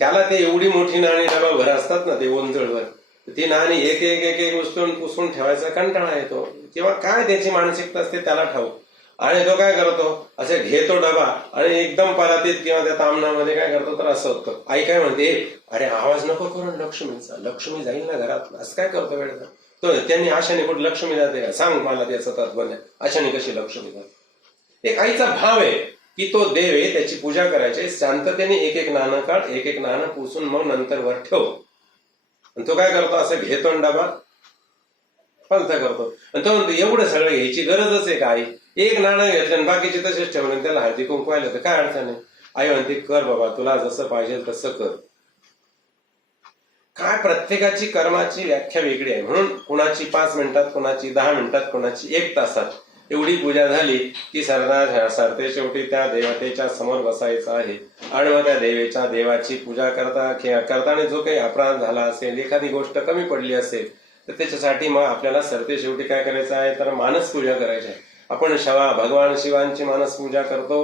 त्याला ते एवढी मोठी नाणी डबाभर असतात ना ते ओंजळवर, ती नाणी एक एक एक एक उचलून पुसून ठेवायचा कंटाळा येतो, किंवा काय त्याची मानसिकता असते त्याला ठाऊक. आणि तो काय करतो, असे घेतो डबा आणि एकदम परातीत किंवा त्या तामणामध्ये काय करतो तर असं होतं. आई काय म्हणते, अरे आवाज नको करून लक्ष्मीचा, लक्ष्मी जाईल ना घरात, असं काय करतो वेळ. तो त्यांनी आशाने कुठे लक्ष्मी जाते का, सांग मला त्याचं तत्त्वज्ञान, आशाने कशी लक्ष्मी जाते. एक आईचा भाव आहे की तो देव आहे, त्याची पूजा करायची, शांततेने एक एक नाणं काढ, एक एक नाणं पुसून मग नंतर वर ठेव. आणि तो काय करतो, असं घेतो डबा पलथा करतो. आणि तो म्हणतो एवढं सगळं घ्यायची गरजच आहे का आई, एक नाणं घेतलं आणि बाकीचे तसेच ठेवलं, त्याला हळदी कुंकू आलं तर काय अडचण आहे. आई म्हणते कर बाबा, तुला जसं पाहिजे तसं कर. काय प्रत्येकाची कर्माची व्याख्या वेगळी आहे, म्हणून कुणाची 5 मिनिटात, कुणाची 10 मिनिटात, कुणाची 1 तासात. एवढी पूजा झाली की सरते शेवटी त्या देवतेच्या समोर बसायचं आहे. आणि मग त्या देवाची पूजा करताना जो काही अपराध झाला असेल, एखादी गोष्ट कमी पडली असेल, तर त्याच्यासाठी मग आपल्याला सरते शेवटी काय करायचं आहे, तर मानस पूजा करायची आहे. आपण भगवान शिवांची मानस पूजा करतो,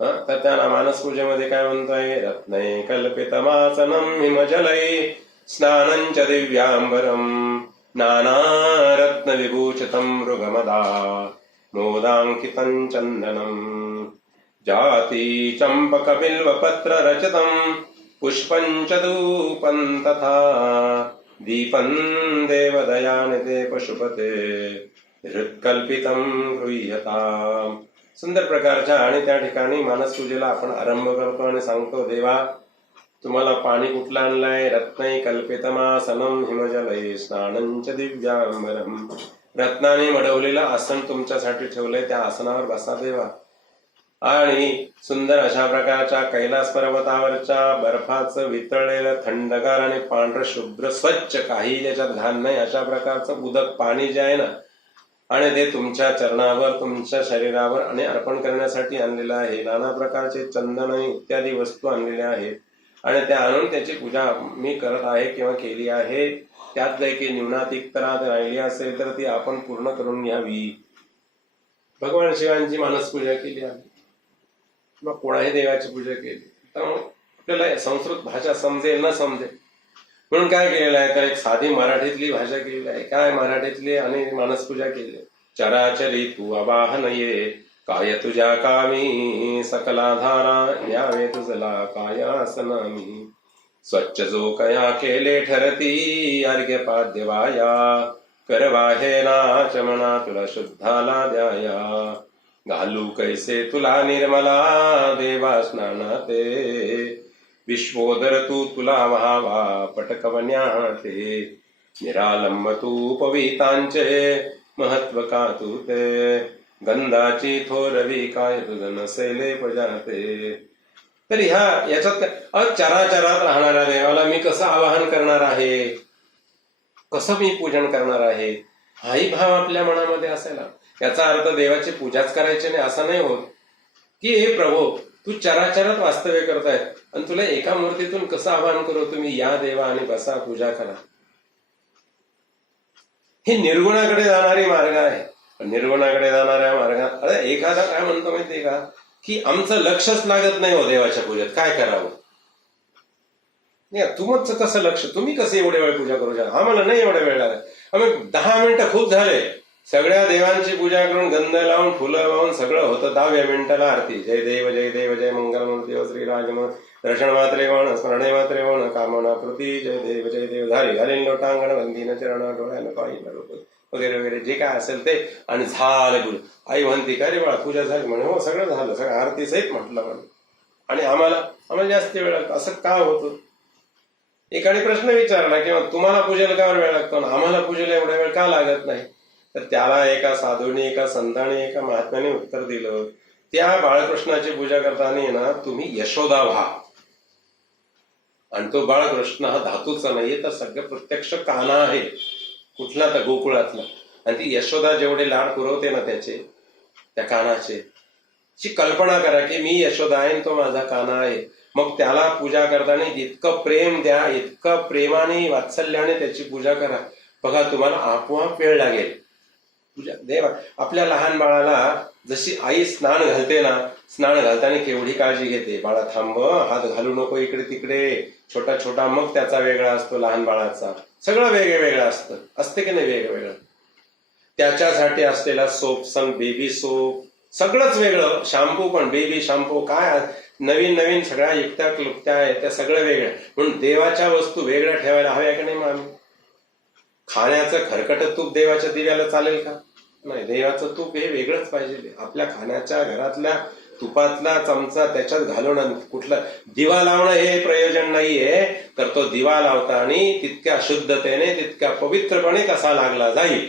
तर त्या मानस पूजेमध्ये काय म्हणतोय, रत्नै कल्पितमासनं हिमजलै स्नानंच दिव्यांबरम नानारत्न विभूषितं मृगमदा मोदांकितं चंदनम जाती चंपक बिल्वपत्र रचितं पुष्पंच धूपं तथा दीपं देवदयानिते पशुपते हृत्कल्पितं गृह्यताम्. सुंदर प्रकारच्या आणि त्या ठिकाणी मानस पूजेला आपण आरंभ करतो आणि सांगतो, देवा तुम्हाला पाणी कुठलं आणलंय, रत्नै कल्पितमासनं हिमजलै स्नानंच दिव्यांबरम. रत्नाने मडवलेलं आसन तुमच्यासाठी ठेवलंय, त्या आसनावर बसा देवा. आणि सुंदर अशा प्रकारच्या कैलास पर्वतावरच्या बर्फाचं वितळलेलं थंडगार आणि पांढरं शुभ्र स्वच्छ, काही त्याच्यात घाण नाही, अशा प्रकारचं उदक पाणी जे आहे ना, आणि ते तुमच्या चरणावर, तुमच्या शरीरावर आणि अर्पण करण्यासाठी आणलेलं आहे. नाना प्रकारचे चंदन इत्यादी वस्तू आणलेल्या आहेत आणि त्या आणून त्याची पूजा मी करत आहे किंवा केली आहे. त्यातलं की न्यूनातिक तरात राहिली असेल तर ती आपण पूर्ण करून घ्यावी. भगवान शिवांची मानस पूजा केली आहे, मग कोणाही देवाची पूजा केली, तर आपल्याला संस्कृत भाषा समजेल न समजेल म्हणून काय केलेलं आहे, तर एक साधी मराठीतली भाषा केलेली आहे. काय मराठीतली आणि मानस पूजा केली. चराचरी तू आवाहन ये, काय तुझ्या कामी सकलाधारा यावे तुझला काय आसनामी. स्वच्छ जो कया केले ठरती अर्घ्य पाद्यवाया, करवा हे नाच म्हणा तुला शुद्धाला द्याया. घालू कैसे तुला निर्मला देवा स्नानाते, विश्वोदर तू तुला व्हावा पटकवण्या ते. निरालंब तू पवितांचे महत्व का तू ते, गंधाची थोरवी काय तुझ नसेले पजाते. तर याच्यात चराचरात राहणाऱ्या देवाला मी कसं आवाहन करणार आहे, कसं मी पूजन करणार आहे, हाही भाव आपल्या मनामध्ये असायला. याचा अर्थ देवाची पूजाच करायची नाही असं नाही होत, की हे प्रभू तू चराचरात वास्तव्य करतायत आणि तुला एका मूर्तीतून कसं आवाहन करू, तुम्ही या देवा आणि बसा पूजा करा. ही निर्गुणाकडे जाणारी मार्ग आहे. निर्गुणाकडे जाणाऱ्या मार्गात एखादा काय म्हणतो माहितीये का, की आमचं लक्षच लागत नाही हो देवाच्या पूजेत, काय करावं. तुमचं कसं लक्ष, तुम्ही कसे एवढे वेळ पूजा करू शकता, आम्हाला नाही एवढा वेळ लागत. आम्ही 10 मिनिटं खूप झाले, सगळ्या देवांची पूजा करून गंध लावून फुलं लावून सगळं होतं. 10व्या मिनिटाला आरती, जय देव जय देव जय मंगलमूर्ती श्रीराजम दर्शन मात्रे वण स्मरणे मात्रे वण कामना प्रती जय देव झाली लोटांगण वंदीन चरण डोळ्यानं पाणी वगैरे वगैरे जे काय असेल ते, आणि झालं गुरु. आई म्हणते का रे बाळा पूजा झाली म्हणे, हो सगळं झालं, सगळं आरती सहित म्हटलं म्हणे. आणि आम्हाला जास्त वेळ लागतो, असं का होतं. एकाने प्रश्न विचारला किंवा तुम्हाला पूजेला का वेळ लागतो ना आम्हाला पूजेला एवढा वेळ का लागत नाही, तर त्याला एका साधूने, एका संताने, एका महात्म्याने उत्तर दिलं, त्या बाळकृष्णाची पूजा करताना ना तुम्ही यशोदा व्हा. आणि तो बाळकृष्ण हा धातूचा नाहीये, तर सगळं प्रत्यक्ष काना आहे, कुठला तर गोकुळातला. आणि ती यशोदा जेवढे लाड पुरवते ना त्याचे, त्या कानाचे, ची कल्पना करा की मी यशोदा आहे तो माझा कान्हा आहे. मग त्याला पूजा करताना इतकं प्रेम द्या, इतकं प्रेमाने वात्सल्याने त्याची पूजा करा. बघा तुम्हाला आपोआप वेळ लागेल. पूजा देव आपल्या लहान बाळाला जशी आई स्नान घालते ना, स्नान घालताना केवढी काळजी घेते. बाळा थांब, हात घालू नको इकडे तिकडे, छोटा छोटा. मग त्याचा वेगळा असतो लहान बाळाचा, सगळं वेगळं असतं. असते की नाही वेगवेगळं. त्याच्यासाठी असलेला सोप सन बेबी सोप सगळंच वेगळं. शॅम्पू पण बेबी शॅम्पू, काय नवीन नवीन सगळ्या युक्त्या क्लुप्त्या आहेत त्या सगळं वेगळं. म्हणून देवाच्या वस्तू वेगळ्या ठेवायला हव्या की नाही. मग आम्ही खाण्याचं खरकट तूप देवाच्या दिव्याला चालेल का. नाही, देवाचं तूप हे वेगळंच पाहिजे. आपल्या खाण्याच्या घरातल्या तुपातला चमचा त्याच्यात घालून कुठलं दिवा लावणं हे प्रयोजन नाहीये. तर तो दिवा लावताना तितक्या शुद्धतेने तितक्या पवित्रपणे कसा लागला जाईल.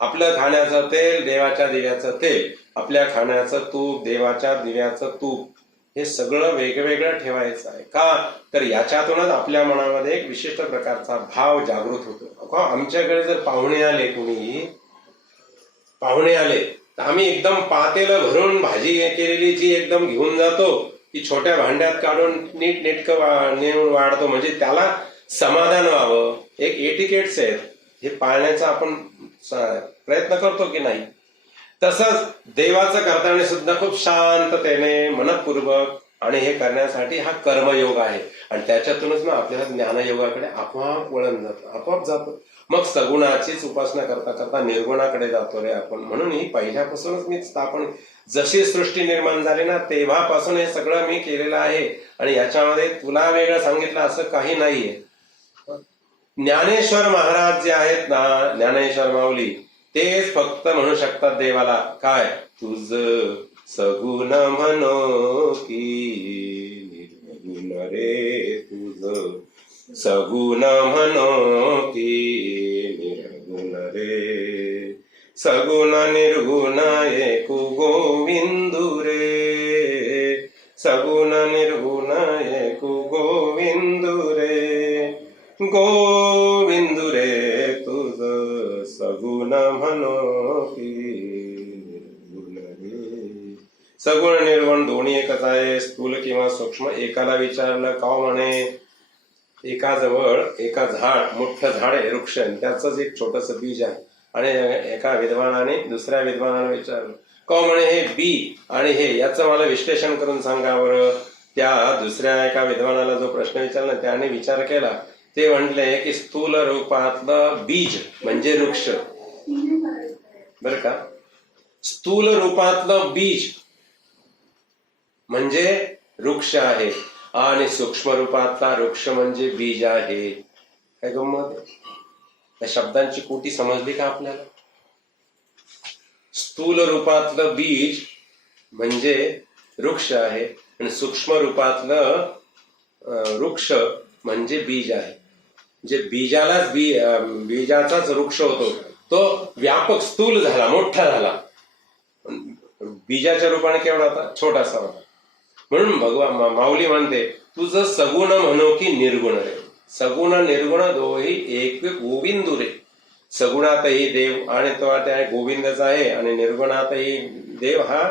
आपलं खाण्याचं तेल देवाच्या दिव्याचं तेल, आपल्या खाण्याचं तूप देवाच्या दिव्याचं तूप, हे सगळं वेगवेगळं ठेवायचं आहे. का तर याच्यातूनच आपल्या मनामध्ये एक विशिष्ट प्रकारचा भाव जागृत होतो. आमच्याकडे जर पाहुणे आले, कुणी पाहुणे आले तर आम्ही एकदम पातेलं भरून भाजी केलेली जी एकदम घेऊन जातो, ती छोट्या भांड्यात काढून नीट नेटकं नेऊन वाढतो. म्हणजे त्याला समाधान व्हावं. एक एटिकेट्स आहेत, हे पाळण्याचा आपण प्रयत्न करतो की नाही. तसंच देवाचं करताना सुद्धा खूप शांततेने मनपूर्वक, आणि हे करण्यासाठी हा कर्मयोग आहे. आणि त्याच्यातूनच मग आपल्याला ज्ञानयोगाकडे आपोआप वळण जातं, आपोआप जातो. मग सगुणाचीच उपासना करता करता निर्गुणाकडे जातो रे आपण. म्हणून ही पहिल्यापासूनच मी स्थापन, जशी सृष्टी निर्माण झाली ना तेव्हापासून हे सगळं मी केलेलं आहे. आणि याच्यामध्ये तुला वेगळं सांगितलं असं काही नाहीये. ज्ञानेश्वर महाराज जे आहेत ना, ज्ञानेश्वर माऊली, तेच फक्त म्हणू शकतात देवाला काय, तुझ सगुण म्हणो की निर्गुण रे, तुझ सगुण म्हणो की निर्गुण रे, सगुण निर्गुण एकू गोविंदू रे, सगुण निर्गुण एकू गोविंदू रे, गोविंदू रे तुझ सगुण म्हणो की निर्गुण रे. सगुण निर्गुण दोन्ही एकच आहे, स्थूल किंवा सूक्ष्म. एकाला विचारलं का म्हणे, एका जवळ एका झाड, मोठं झाड आहे, वृक्ष, त्याचंच एक छोटस बीज आहे. आणि एका विद्वानाने दुसऱ्या विद्वानाला विचारलं का म्हणे हे बी आणि हे याचं मला विश्लेषण करून सांगा बरं. त्या दुसऱ्या एका विद्वानाला जो प्रश्न विचारला त्याने विचार केला. ते म्हटले की स्थूल रूपातलं बीज म्हणजे वृक्ष, बर का. स्थूल रूपातलं बीज म्हणजे वृक्ष आहे आणि सूक्ष्म रूपातला वृक्ष म्हणजे बीज आहे. काय गंमत. त्या शब्दांची कोटी समजली का आपल्याला. स्थूल रूपातलं बीज म्हणजे वृक्ष आहे आणि सूक्ष्म रूपातलं वृक्ष म्हणजे बीज आहे. जे बीजालाच बीजाचाच वृक्ष होतो तो व्यापक स्थूल झाला, मोठा झाला. बीजाच्या रूपाने केवढा होता, छोटासा होता. म्हणून भगवान माऊली म्हणते तुझं सगुण म्हणो की निर्गुण रे. सगुण निर्गुण दोही एक गोविंदू रे. सगुणातही देव आणि तो त्या गोविंदच आहे आणि निर्गुणातही देव हा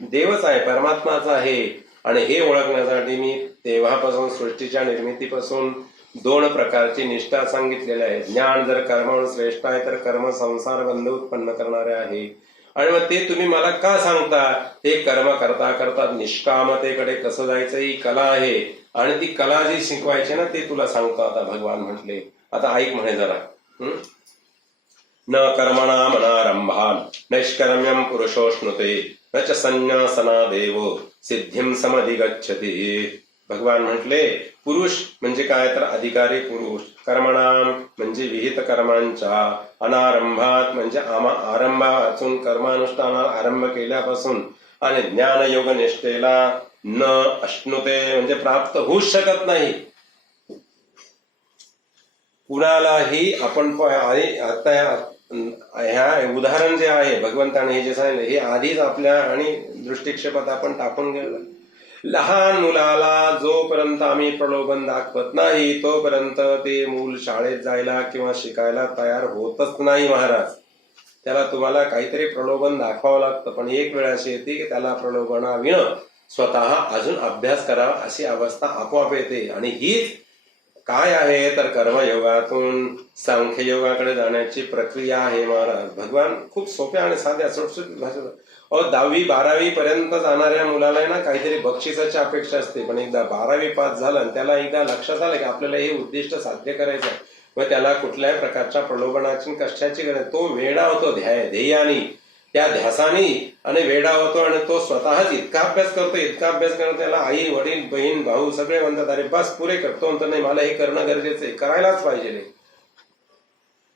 देवच आहे, परमात्माचा आहे. आणि हे ओळखण्यासाठी मी तेव्हापासून सृष्टीच्या निर्मितीपासून दोन प्रकारची निष्ठा सांगितलेली आहे. ज्ञान जर कर्माहून श्रेष्ठ आहे तर कर्म संसार बंध उत्पन्न करणारे आहे. आणि मग ते तुम्ही मला का सांगता, ते कर्म करता करता निष्कामतेकडे कसं जायचं ही कला आहे. आणि ती कला जी शिकवायची ना ते तुला सांगतो आता भगवान म्हटले. आता ऐक म्हणे जरा. न कर्मणाम अनारंभान नैष्कर्म्यम पुरुषोष्णुते न च संन्यासना देव सिद्धिम समधिगच्छति. भगवान म्हटले पुरुष म्हणजे काय तर अधिकारी पुरुष, कर्मणाम म्हणजे विहित कर्मांच्या, अनारंभात म्हणजे आरंभापासून कर्मानुष्ठान आरंभ केल्यापासून, आणि ज्ञानयोग निष्ठेला न अश्नुते म्हणजे प्राप्त होऊच शकत नाही कुणालाही. आपण आता ह्या उदाहरण जे आहे भगवंताने हे जे सांगितलं हे आधीच आपल्या आणि दृष्टिक्षेपात आपण टाकून गेलं. लहान मुलाला जोपर्यंत आम्ही प्रलोभन दाखवत नाही तोपर्यंत ते मूल शाळेत जायला किंवा शिकायला तयार होतच नाही महाराज. त्याला तुम्हाला काहीतरी प्रलोभन दाखवावं लागतं, पण एक वेळ अशी येते की त्याला प्रलोभनाविणं स्वतः अजून अभ्यास करावा अशी अवस्था आपोआप येते. आणि हीच काय आहे तर कर्मयोगातून सांख्ययोगाकडे जाण्याची प्रक्रिया आहे महाराज. भगवान खूप सोप्या आणि साध्या सुटसुटीत भाषेत. 10वी-12वी पर्यंत जाणाऱ्या मुलाला ना काहीतरी बक्षिसाची अपेक्षा असते, पण एकदा 12वी पास झालं आणि त्याला एकदा लक्षात आलं की आपल्याला हे उद्दिष्ट साध्य करायचं आहे, व त्याला कुठल्याही प्रकारच्या प्रलोभनाची कष्टाची गरज, तो वेडा होतो ध्येयानी, त्या ध्यासानी आणि वेडा होतो. आणि तो स्वतःच इतका अभ्यास करतो त्याला आई वडील बहीण भाऊ सगळे म्हणतात अरे बस पुरे करतो, म्हणतो नाही मला हे करणं गरजेचं आहे, करायलाच पाहिजे.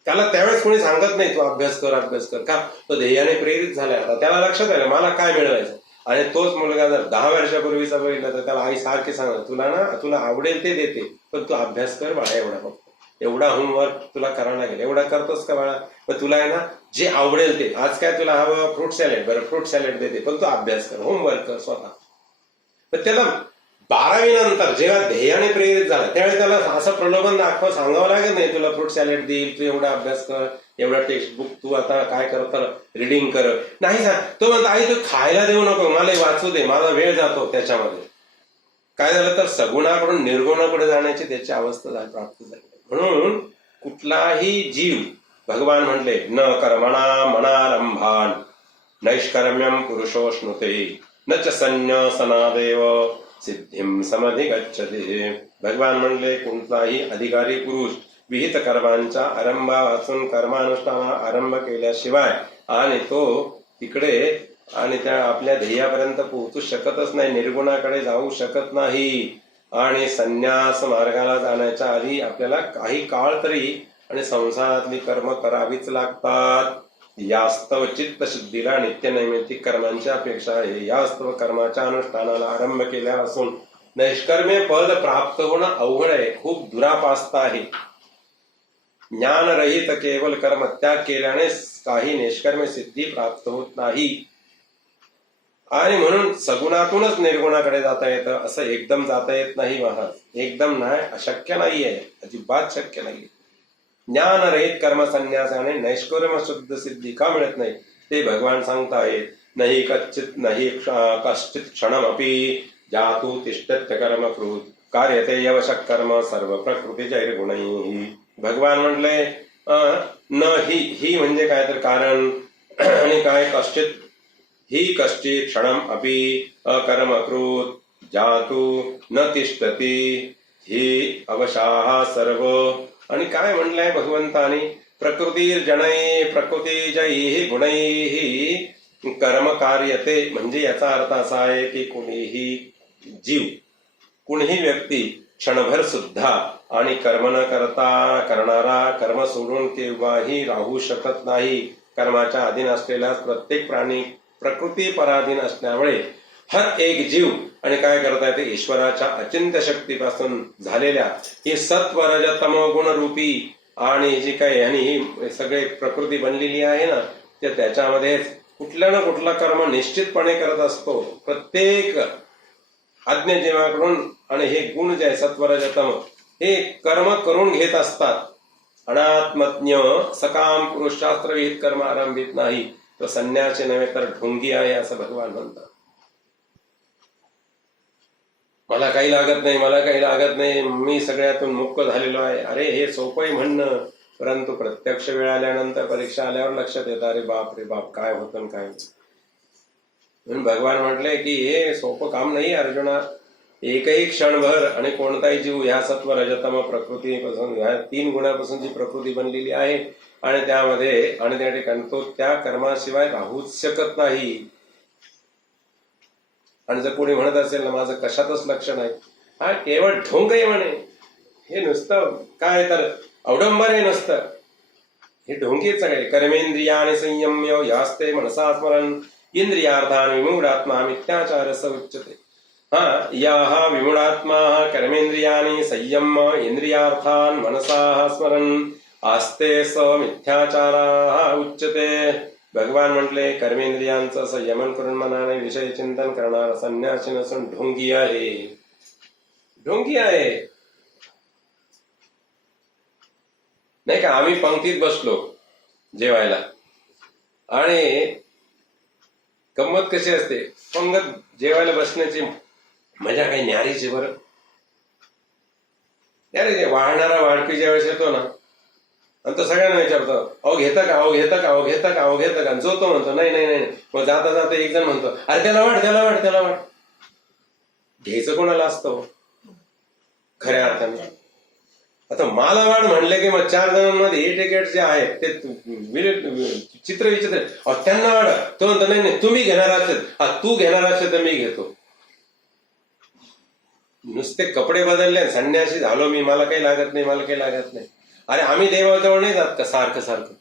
त्याला त्यावेळेस कोणी सांगत नाही तू अभ्यास कर का, तो ध्येयाने प्रेरित झालाय. आता त्याला लक्षात आलं मला काय मिळवायचं. आणि तोच मुलगा जर 10 वर्षापूर्वीचा बघितला तर त्याला आई सारखी सांगत तुला आवडेल ते देते, पण तू अभ्यास कर बाळा, एवढा फक्त एवढा होमवर्क तुला करावा लागेल. एवढा करतोस का बाळा, पण तुला आहे ना जे आवडेल ते, आज काय तुला हवं फ्रूट सॅलेड, बरं फ्रूट सॅलेड देते, पण तू अभ्यास कर, होमवर्क कर स्वतः. पण त्याला 12वी नंतर जेव्हा ध्येयाने प्रेरित झाला त्यावेळी त्याला असं प्रलोभन सांगावं लागेल नाही तुला फ्रूट सॅलेड देईल, तू एवढा अभ्यास कर, एवढा टेक्स्ट बुक तू आता काय कर रिडिंग कर, नाही सांग. तो म्हणतो आई तू खायला देऊ नको, मला वाचू दे, माझा वेळ जातो त्याच्यामध्ये. काय झालं तर सगुणाकडून निर्गुणाकडे जाण्याची त्याची अवस्था प्राप्त झाली. म्हणून कुठलाही जीव, भगवान म्हणले न कर्मणा मनारंभान नैष्कर्म्यम पुरुषोष्णुते न च संन्यासनादेव सिद्धिम समधिगच्छति. भगवान म्हणले कोणताही अधिकारी पुरुष विहित कर्मांच्या आरंभापासून कर्मानुष्ठान आरंभ केल्याशिवाय आणि तो तिकडे आणि त्या आपल्या ध्येयापर्यंत पोहोचू शकतच नाही, निर्गुणाकडे जाऊ शकत नाही. आणि संन्यास मार्गाला जाण्याच्या आधी आपल्याला काही काळ तरी आणि संसारातली कर्म करावीच लागतात. यास्तव चित्त शुद्धीला नित्यनैमित्तिक कर्मांच्या अपेक्षा आहे. यास्तव कर्माच्या अनुष्ठानाला आरंभ केल्यापासून नैष्कर्म्य पद प्राप्त होणं अवघड आहे, खूप दुरापास्त आहे. ज्ञानरहित केवळ कर्म त्याग केल्याने काही निष्कर्म्य सिद्धी प्राप्त होत नाही. आणि म्हणून सगुणातूनच निर्गुणाकडे जाता येतं, असं एकदम जाता येत नाही महाराज. एकदम नाही, अशक्य नाहीये, अजिबात शक्य नाहीये. ज्ञानरहित कर्म संन्यासाने नैष्कर्म शुद्ध सिद्धी का मिळत नाही ते भगवान सांगतायत. नाही कश्चित क्षणमपि जातु तिष्ठत्य कर्मकृत कार्यते यवशक कर्म सर्व प्रकृती जैर्गुणैः. भगवान म्हटले न ही म्हणजे काय तर कारण, आणि काय कश्चित ही कश्चित क्षणम अपि अकर्मकृत जातु न तिष्ठति ही अवशाः सर्व. आणि काय म्हणलंय भगवंतानी, प्रकृती जैः गुणैः कर्म कार्यते. म्हणजे याचा अर्थ असा आहे की कोणीही जीव, कोणीही व्यक्ती क्षणभर सुद्धा आणि कर्म न करणारा कर्म सोडून केव्हाही राहू शकत नाही. कर्माच्या अधीन असलेला प्रत्येक प्राणी प्रकृती पराधीन असल्यामुळे हर एक जीव आणि काय करता येते ईश्वराच्या अचिंत्य शक्तीपासून झालेल्या ही सत्व रज तमो गुण रूपी आणि जी काही आणि ही सगळे प्रकृती बनलेली आहे ना, त्याच्यामध्ये कुठल्या ना कुठला कर्म निश्चितपणे करत असतो प्रत्येक आज्ञा जीवाकडून. आणि हे गुण जे आहे सत्व रज तम हे कर्म करून घेत असतात. अनात्मज्ञ सकाम पुरुष शास्त्र विहित कर्म आरंभित नाही, तो संन्यासी नव्हे तर ढोंगी आहे असं भगवान म्हणतात. मला काही लागत नाही, मी सगळ्यातून मुक्त झालेलो आहे. अरे हे सोपं आहे म्हणणं, परंतु प्रत्यक्ष वेळ आल्यानंतर परीक्षा आल्यावर लक्षात येतं अरे बाप काय होतं काय. म्हणून भगवान म्हटले की हे सोपं काम नाही अर्जुना. एकही क्षणभर आणि कोणताही जीव ह्या सत्व रजतम प्रकृतीपासून ह्या 3 गुणापासून जी प्रकृती बनलेली आहे आणि त्यामध्ये आणि त्या ठिकाणी तो त्या कर्माशिवाय राहूच शकत नाही. आणि जर कोणी म्हणत असेल ना माझं कशातच लक्ष नाही, हा केवळ ढोंग आहे म्हणे. हे नुसतं काय तर अवडंबर आहे नुसतं, हे ढोंगी सगळे. कर्मेंद्रियाणि संयम्य यास्ते मनसा स्मरन् इंद्रियार्थान् विमूढात्मा मिथ्याचार स उच्यते. यः विमूढात्मा कर्मेंद्रियाणि संयम्य इंद्रियार्थान् मनसा स्मरन् आस्ते स मिथ्याचारः उच्यते. भगवान म्हटले कर्मेंद्रियांचं संयमन करून मनाने विषय चिंतन करणारा संन्यासी नसून ढोंगी आहे. नाही का, आम्ही पंक्तीत बसलो जेवायला आणि गंमत कशी असते, पंगत जेवायला बसण्याची मजा काही न्यारीची बरं. न्यारीची. वाढणारा वाढपी ज्यावेळेस येतो ना, आणि तो सगळ्यांना विचारतो, अहो घेता का, अहो घेता का, अहो घेता का, अहो घेता का. जो तो म्हणतो नाही नाही नाही. मग जाता जाता एक जण म्हणतो, अरे त्याला वाढ, त्याला वाढ, त्याला वाढ. घ्यायचं कोणाला असतं खऱ्या अर्थाने. आता मला वाढ म्हणले की मग 4 जणांमध्ये हे टिकेट जे आहेत ते चित्र विचित्र, त्यांना वाढ. तो म्हणतो नाही नाही तुम्ही घेणार असेल, तू घेणार असेल तर मी घेतो. नुसते कपडे बदलले, संन्यासी झालो मी, मला काही लागत नाही, मला काही लागत नाही. अरे आम्ही देवाजवळ नाही जात का सारखं सारखं?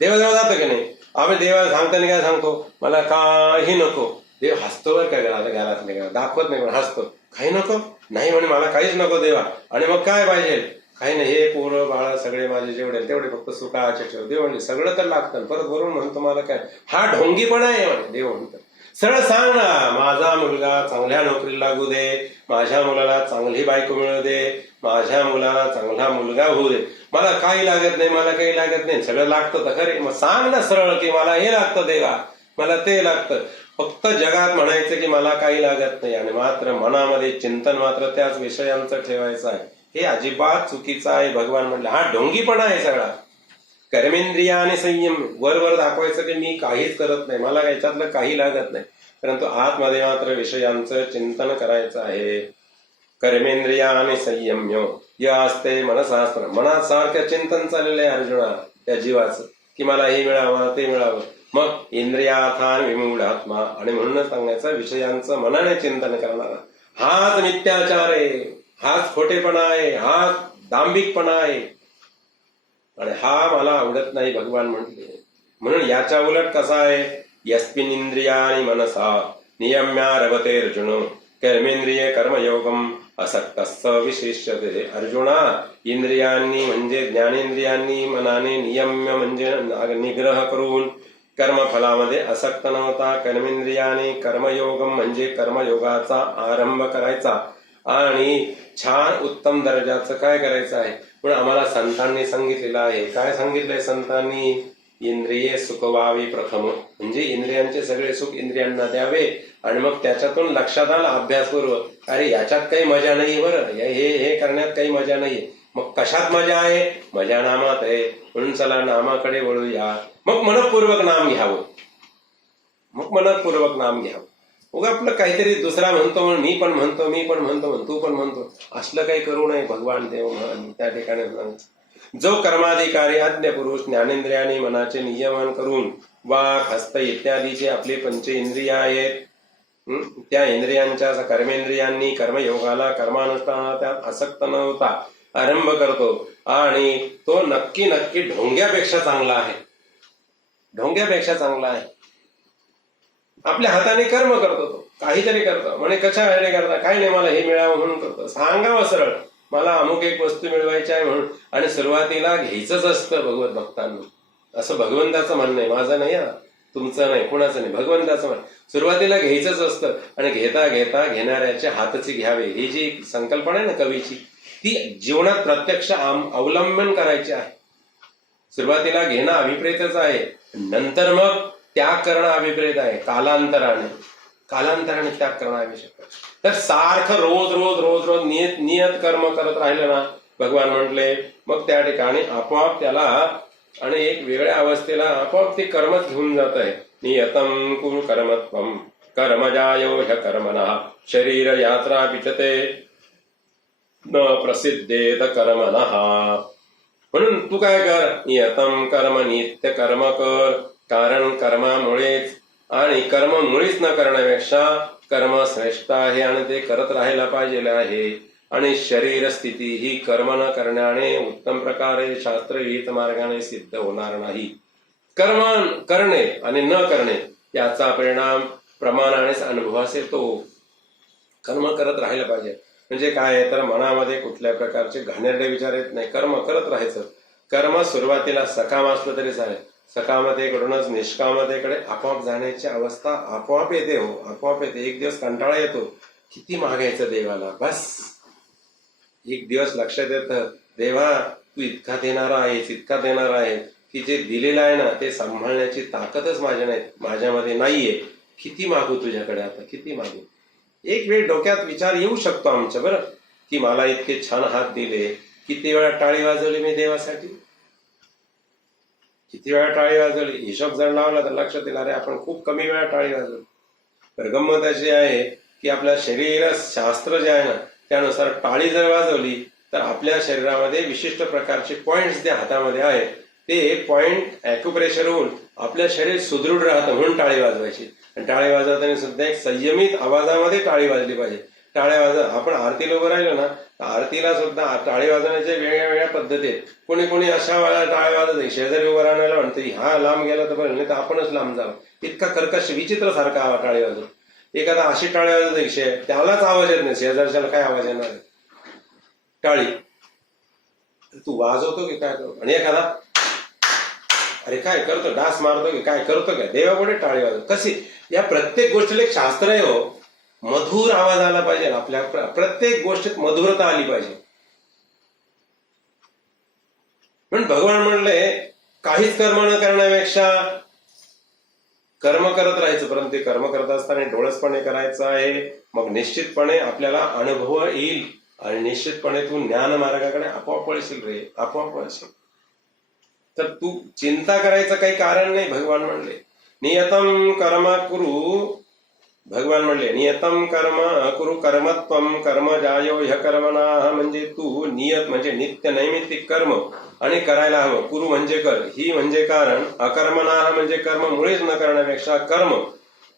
देवाजवळ जातो की नाही? आम्ही देवाला सांगताना काय सांगतो, मला काही नको. देव हसतो बरं काय, घरात नाही दाखवत नाही पण हसतो. काही नको नाही म्हणे, मला काहीच नको देवा. आणि मग काय पाहिजे? काही नाही, हे पोरं बाळा सगळे माझे जेवढे तेवढे फक्त सुखाचे ठेव. देव म्हणजे सगळं तर लागतं. परत वरून म्हणतो मला काय, हा ढोंगीपणा आहे म्हणे. देव म्हणतो सरळ सांग ना, माझा मुलगा चांगल्या नोकरीला लागू दे, माझ्या मुलाला चांगली बायको मिळू दे, माझ्या मुलाला चांगला मुलगा होऊ दे. मला काही लागत नाही, मला काही लागत नाही. सगळं लागतं तर खरे, मग सांग ना सरळ की मला हे लागतं देवा, मला ते लागतं. फक्त जगात म्हणायचं की मला काही लागत नाही आणि मात्र मनामध्ये चिंतन मात्र त्याच विषयांचं ठेवायचं आहे. हे अजिबात चुकीचं आहे. भगवान म्हणले हा ढोंगीपणा आहे सगळा. कर्मेंद्रिया आणि संयम, वर दाखवायचं की मी काहीच करत नाही, मला याच्यातलं काही लागत नाही, परंतु आतमध्ये मात्र विषयांचं चिंतन करायचं आहे. कर्मेंद्रिया आणि संयम्य या असते मनशास्त्र. मनात सारखं चिंतन चाललेलं आहे अर्जुना त्या जीवाचं की मला हे मिळावं ते मिळावं. मग इंद्रियार्थान विमूढात्मा, आणि म्हणूनच सांगायचं विषयांचं मनाने चिंतन करणारा हाच मिथ्याचार आहे, हाच खोटेपणा आहे, हाच दांभिकपणा आहे आणि हा मला आवडत नाही भगवान म्हटले. म्हणून याच्या उलट कसा आहे, यस्मिन इंद्रियाणि मनसा नियम्या रवते अर्जुन कर्मेंद्रिये कर्मयोगम असक्तस्स विशिष्यते. अर्जुना, इंद्रियांनी म्हणजे ज्ञानेंद्रियांनी मनाने नियम्य म्हणजे निग्रह करून कर्मफलामध्ये असक्त नव्हता. कर्मेंद्रियाने कर्मयोगम म्हणजे कर्मयोगाचा आरंभ करायचा आणि छान उत्तम दर्जाचं काय करायचं आहे. पण आम्हाला संतांनी सांगितलेलं आहे. काय सांगितलंय संतांनी? इंद्रिये सुखवावी प्रथम, म्हणजे इंद्रियांचे सगळे सुख इंद्रियांना द्यावे आणि मग त्याच्यातून लक्षात आला अभ्यासपूर्वक, अरे याच्यात काही मजा नाही बरं, हे करण्यात काही मजा नाही. मग कशात मजा आहे? मजा नामात आहे. म्हणून चला नामाकडे वळूया. मग मनपूर्वक नाम घ्यावं, मग मनपूर्वक नाम घ्यावं. मग आपलं काहीतरी दुसरा म्हणतो म्हणून मी पण म्हणतो, मी पण म्हणतो, तू पण म्हणतो, असलं काही करू नये. भगवान देव त्या ठिकाणी जो कर्माधिकारी आज्ञ पुरुष ज्ञानेंद्रियाने मनाचे नियमन करून वाक हस्त इत्यादीचे आपले पंच इंद्रिय आहेत, त्या इंद्रियांच्या कर्मेंद्रियांनी कर्मयोगाला कर्मानुष्ठानाला त्यात आसक्त न होता आरंभ करतो आणि तो नक्की नक्की ढोंग्यापेक्षा चांगला आहे. ढोंग्यापेक्षा चांगला आहे. आपल्या हाताने कर्म करतो, तो काहीतरी करतो. म्हणे कशा वेळेने करता? काही नाही, मला हे मिळावं म्हणून करतो. सांगावं सरळ, मला अमुक एक वस्तू मिळवायची आहे म्हणून. आणि सुरुवातीला घ्यायचंच असतं भगवत भक्तांना, असं भगवंताचं म्हणणं आहे, माझं नाही, तुमचं नाही, कुणाचं नाही, भगवंताचं म्हणणं. सुरुवातीला घ्यायचंच असतं आणि घेता घेता घेणाऱ्याच्या हातची घ्यावे, ही जी संकल्पना आहे ना कवीची, ती जीवनात प्रत्यक्ष अवलंबन करायची आहे. सुरुवातीला घेणं अभिप्रेतच आहे, नंतर मग त्याग करणं अभिप्रेत आहे. कालांतराने त्याग करणं आवश्यक आहे. तर सारखं रोज रोज रोज रोज नियत कर्म करत राहिलं ना, भगवान म्हटले, मग त्या ठिकाणी आपोआप त्याला आणि एक वेगळ्या अवस्थेला आपोआप ते कर्मच घेऊन जात आहे. नियतम कुरु कर्मत्वम कर्मजायो ह्य कर्मणः शरीर यात्रा विचते न प्रसिद्धेत कर्मणः. म्हणून तू काय कर, नियतम कर्म, नित्य कर्म कर. कारण कर्मामुळेच आणि कर्म मुळीच न करण्यापेक्षा कर्म श्रेष्ठ आहे आणि ते करत राहायला पाहिजे आहे. आणि शरीर स्थिती ही कर्म न करण्याने उत्तम प्रकारे शास्त्रविहित मार्गाने सिद्ध होणार नाही. कर्म करणे आणि न करणे याचा परिणाम प्रमाणानेच अनुभवास येतो. कर्म करत राहायला पाहिजे म्हणजे काय, तर मनामध्ये कुठल्या प्रकारचे घाणेरडे विचार येत नाही. कर्म करत राहायचं. कर्म सुरुवातीला सकाम असलं तरी चालेल, सकामतेकडूनच निष्कामतेकडे आपोआप जाण्याची अवस्था आपोआप येते. हो, आपोआप येते. एक दिवस कंटाळा येतो, किती मागायचं देवाला, बस. एक दिवस लक्षात येतं, देवा तू इतका देणारा आहेस, इतका देणारा आहे की जे दिलेलं आहे ना ते सांभाळण्याची ताकदच माझ्यामध्ये नाहीये. किती मागू तुझ्याकडे आता, किती मागू. एक वेळ डोक्यात विचार येऊ शकतो आमच्या, बरं, की मला इतके छान हात दिले, किती वेळा टाळी वाजवली मी देवासाठी, किती वेळा टाळी वाजवली. हिशोब जर लावला तर लक्षात येईल, अरे आपण खूप कमी वेळा टाळी वाजवली. तर गंमत अशी आहे की आपल्या शरीर शास्त्र जे आहे ना त्यानुसार टाळी जर वाजवली तर आपल्या शरीरामध्ये विशिष्ट प्रकारचे पॉइंट्स जे हातामध्ये आहेत ते पॉइंट ॲक्युप्रेशर होऊन आपलं शरीर सुदृढ राहतं, म्हणून टाळी वाजवायची. आणि टाळी वाजवताना सुद्धा एक संयमित आवाजामध्ये टाळी वाजली पाहिजे. टाळ्या आपण आरतीला उभं राहिलो ना, आरतीला सुद्धा टाळी वाजवण्याच्या वेगळ्या वेगळ्या पद्धती आहेत. कोणी कोणी अशा वेळेला टाळ्या वाजवते, शेजारी उभं राहण्याला म्हणते हा लांब गेला तर बरं, नाही तर आपणच लांब जावं. इतका कर्कश विचित्र सारखा टाळी वाजव. एखादा अशी टाळी वाजवते विषय त्यालाच आवाज येत नाही, शेजारच्याला काय आवाज येणार आहे. टाळी तू वाजवतो की काय करतो, आणि एखादा अरे काय करतो, डास मारतो की काय करतो काय, देवापुढे टाळी वाजव कशी. या प्रत्येक गोष्टीला एक शास्त्र आहे हो. मधुर आवाज आला पाहिजे, आपल्या प्रत्येक गोष्टीत मधुरता आली पाहिजे. म्हणून भगवान म्हणले काहीच कर्म न करण्यापेक्षा कर्म करत राहायचं, परंतु ते कर्म करत असताना डोळसपणे करायचं आहे. मग निश्चितपणे आपल्याला अनुभव येईल आणि निश्चितपणे तू ज्ञान मार्गाकडे आपोआप वळशील रे, आपोआप वळशील. तर तू चिंता करायचं काही कारण नाही. भगवान म्हणले नियतम कर्म कुरु, भगवान म्हणले नियतम कर्म कुरु कर्मत्वम कर्म जायो ह्य कर्मणा. म्हणजे तू नियत म्हणजे नित्य नैमित्तिक कर्म आणि करायला हवं. कुरु म्हणजे कर, ही म्हणजे कारण, अकर्मणा म्हणजे कर्म मुळेच न करण्यापेक्षा कर्म,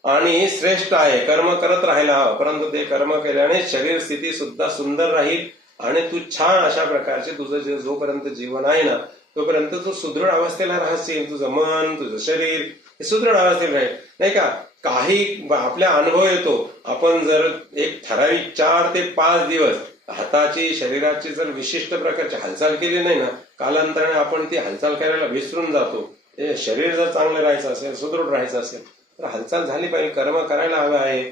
आणि श्रेष्ठ आहे कर्म करत राहायला हवं. परंतु ते कर्म केल्याने शरीर स्थिती सुद्धा सुंदर राहील आणि तू छान अशा प्रकारचे तुझं जोपर्यंत जीवन आहे ना तोपर्यंत तू सुदृढ अवस्थेला राहशील. तुझं मन, तुझं शरीर हे सुदृढ अवस्थेत राहील, नाही का. काही आपल्या अनुभव येतो, आपण जर एक ठराविक 4 ते 5 दिवस हाताची शरीराची जर विशिष्ट प्रकारची हालचाल केली नाही ना, कालांतराने आपण ती हालचाल करायला विसरून जातो. शरीर जर चांगलं राहायचं असेल, सुदृढ राहायचं असेल तर हालचाल झाली पाहिजे, कर्म करायला हवं आहे.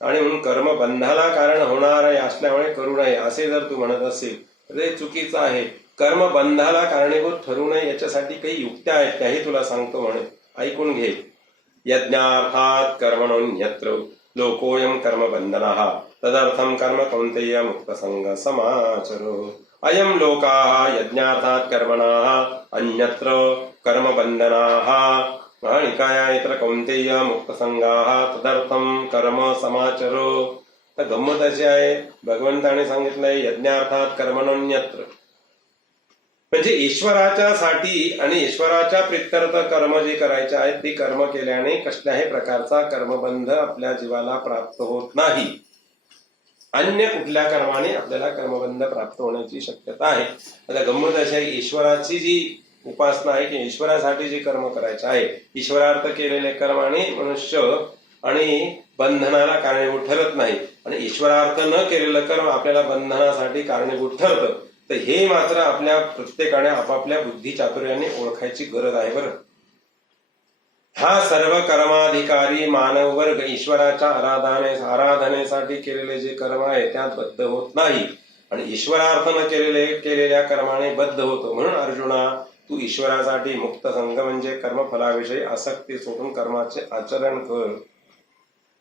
आणि म्हणून कर्म बंधाला कारण होणार आहे असल्यामुळे करू नये असे जर तू म्हणत असेल तर हे चुकीचं आहे. कर्म बंधाला कारणीभूत ठरू नये याच्यासाठी काही युक्त्या आहेत, त्याही तुला सांगतो म्हणे, ऐकून घे. यज्ञार्थात कर्मणोन्यत्र लोकोयम कर्म बंधनः तदर्थम कर्म कौन्तेय मुक्तसंग समाचरो. अयम लोकाः यज्ञार्थात कर्मणः अन्यत्र कर्म बंधनाः निकायत्र कौन्तेय मुक्तसंगाः तदर्थम कर्म समाचरो. तर गंमत अशी आहे, भगवंताने सांगितलंय यज्ञार्थात कर्मणोन्यत्र म्हणजे ईश्वराच्या साठी आणि ईश्वराच्या प्रित्यर्थ कर्म जे करायचे आहेत ती कर्म केल्याने कसल्याही प्रकारचा कर्मबंध आपल्या जीवाला प्राप्त होत नाही. अन्य कुठल्या कर्माने आपल्याला कर्मबंध प्राप्त होण्याची शक्यता आहे. आता गंमत अशी आहे, ईश्वराची जी उपासना आहे की ईश्वरासाठी जी कर्म करायचे आहे, ईश्वरार्थ केलेले कर्म आणि मनुष्य आणि बंधनाला कारणीभूत ठरत नाही, आणि ईश्वरार्थ न केलेलं कर्म आपल्याला बंधनासाठी कारणीभूत ठरतं. तर हे मात्र आपल्या प्रत्येकाने आपापल्या बुद्धी चातुर्याने ओळखायची गरज आहे. बरं, हा सर्व कर्माधिकारी मानव वर्ग ईश्वराच्या आराधनेसाठी केलेले जे कर्म आहे त्यात बद्ध होत नाही, आणि ईश्वरार्थ न केलेल्या कर्माने बद्ध होतो. म्हणून अर्जुना, तू ईश्वरासाठी मुक्त संग म्हणजे कर्मफलाविषयी आसक्ती सोडून कर्माचे आचरण कर.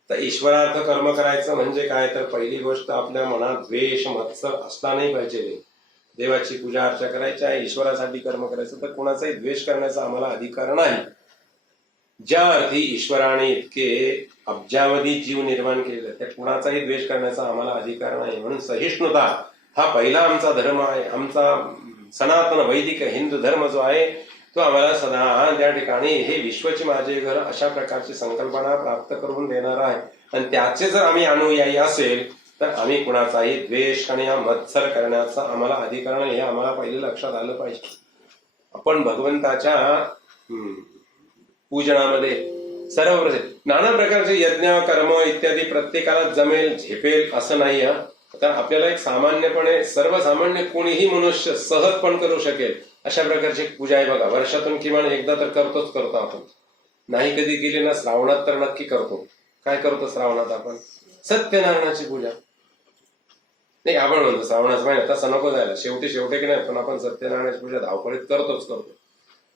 तर ईश्वरार्थ कर्म करायचं म्हणजे काय, तर पहिली गोष्ट आपल्या मनात द्वेष मत्सर असला नाही पाहिजे. देवाची पूजा अर्चा करायची आहे, ईश्वरासाठी कर्म करायचं, तर कुणाचाही द्वेष करण्याचा आम्हाला अधिकार नाही. ज्या अर्थी ईश्वराने इतके अब्जावधी जीव निर्माण केले त्या कुणाचाही द्वेष करण्याचा आम्हाला अधिकार नाही. म्हणून सहिष्णुता हा पहिला आमचा धर्म आहे. आमचा सनातन वैदिक हिंदू धर्म जो आहे तो आम्हाला सदा त्या ठिकाणी हे विश्वचे माझे घर अशा प्रकारची संकल्पना प्राप्त करून देणार आहे. आणि त्याचे जर आम्ही अनुयायी असेल तर आम्ही कुणाचाही द्वेष आणि मत्सर करण्याचा आम्हाला अधिकार नाही, हे आम्हाला पहिले लक्षात आलं पाहिजे. आपण भगवंताच्या पूजनामध्ये सर्व नाना प्रकारचे यज्ञ कर्म इत्यादी प्रत्येकाला जमेल झेपेल असं नाही. तर आपल्याला एक सामान्यपणे सर्वसामान्य कोणीही मनुष्य सहज पण करू शकेल अशा प्रकारची पूजा आहे. बघा, वर्षातून किमान एकदा तर करतो आपण. नाही कधी केली ना, श्रावणात तर नक्की करतो. काय करतो श्रावणात आपण? सत्यनारायणाची पूजा. नाही, आपण म्हणतो श्रावणाच महिना तसं नको जायला, शेवटी की नाही, पण आपण सत्यनारायणाची पूजा धावपळीत करतो.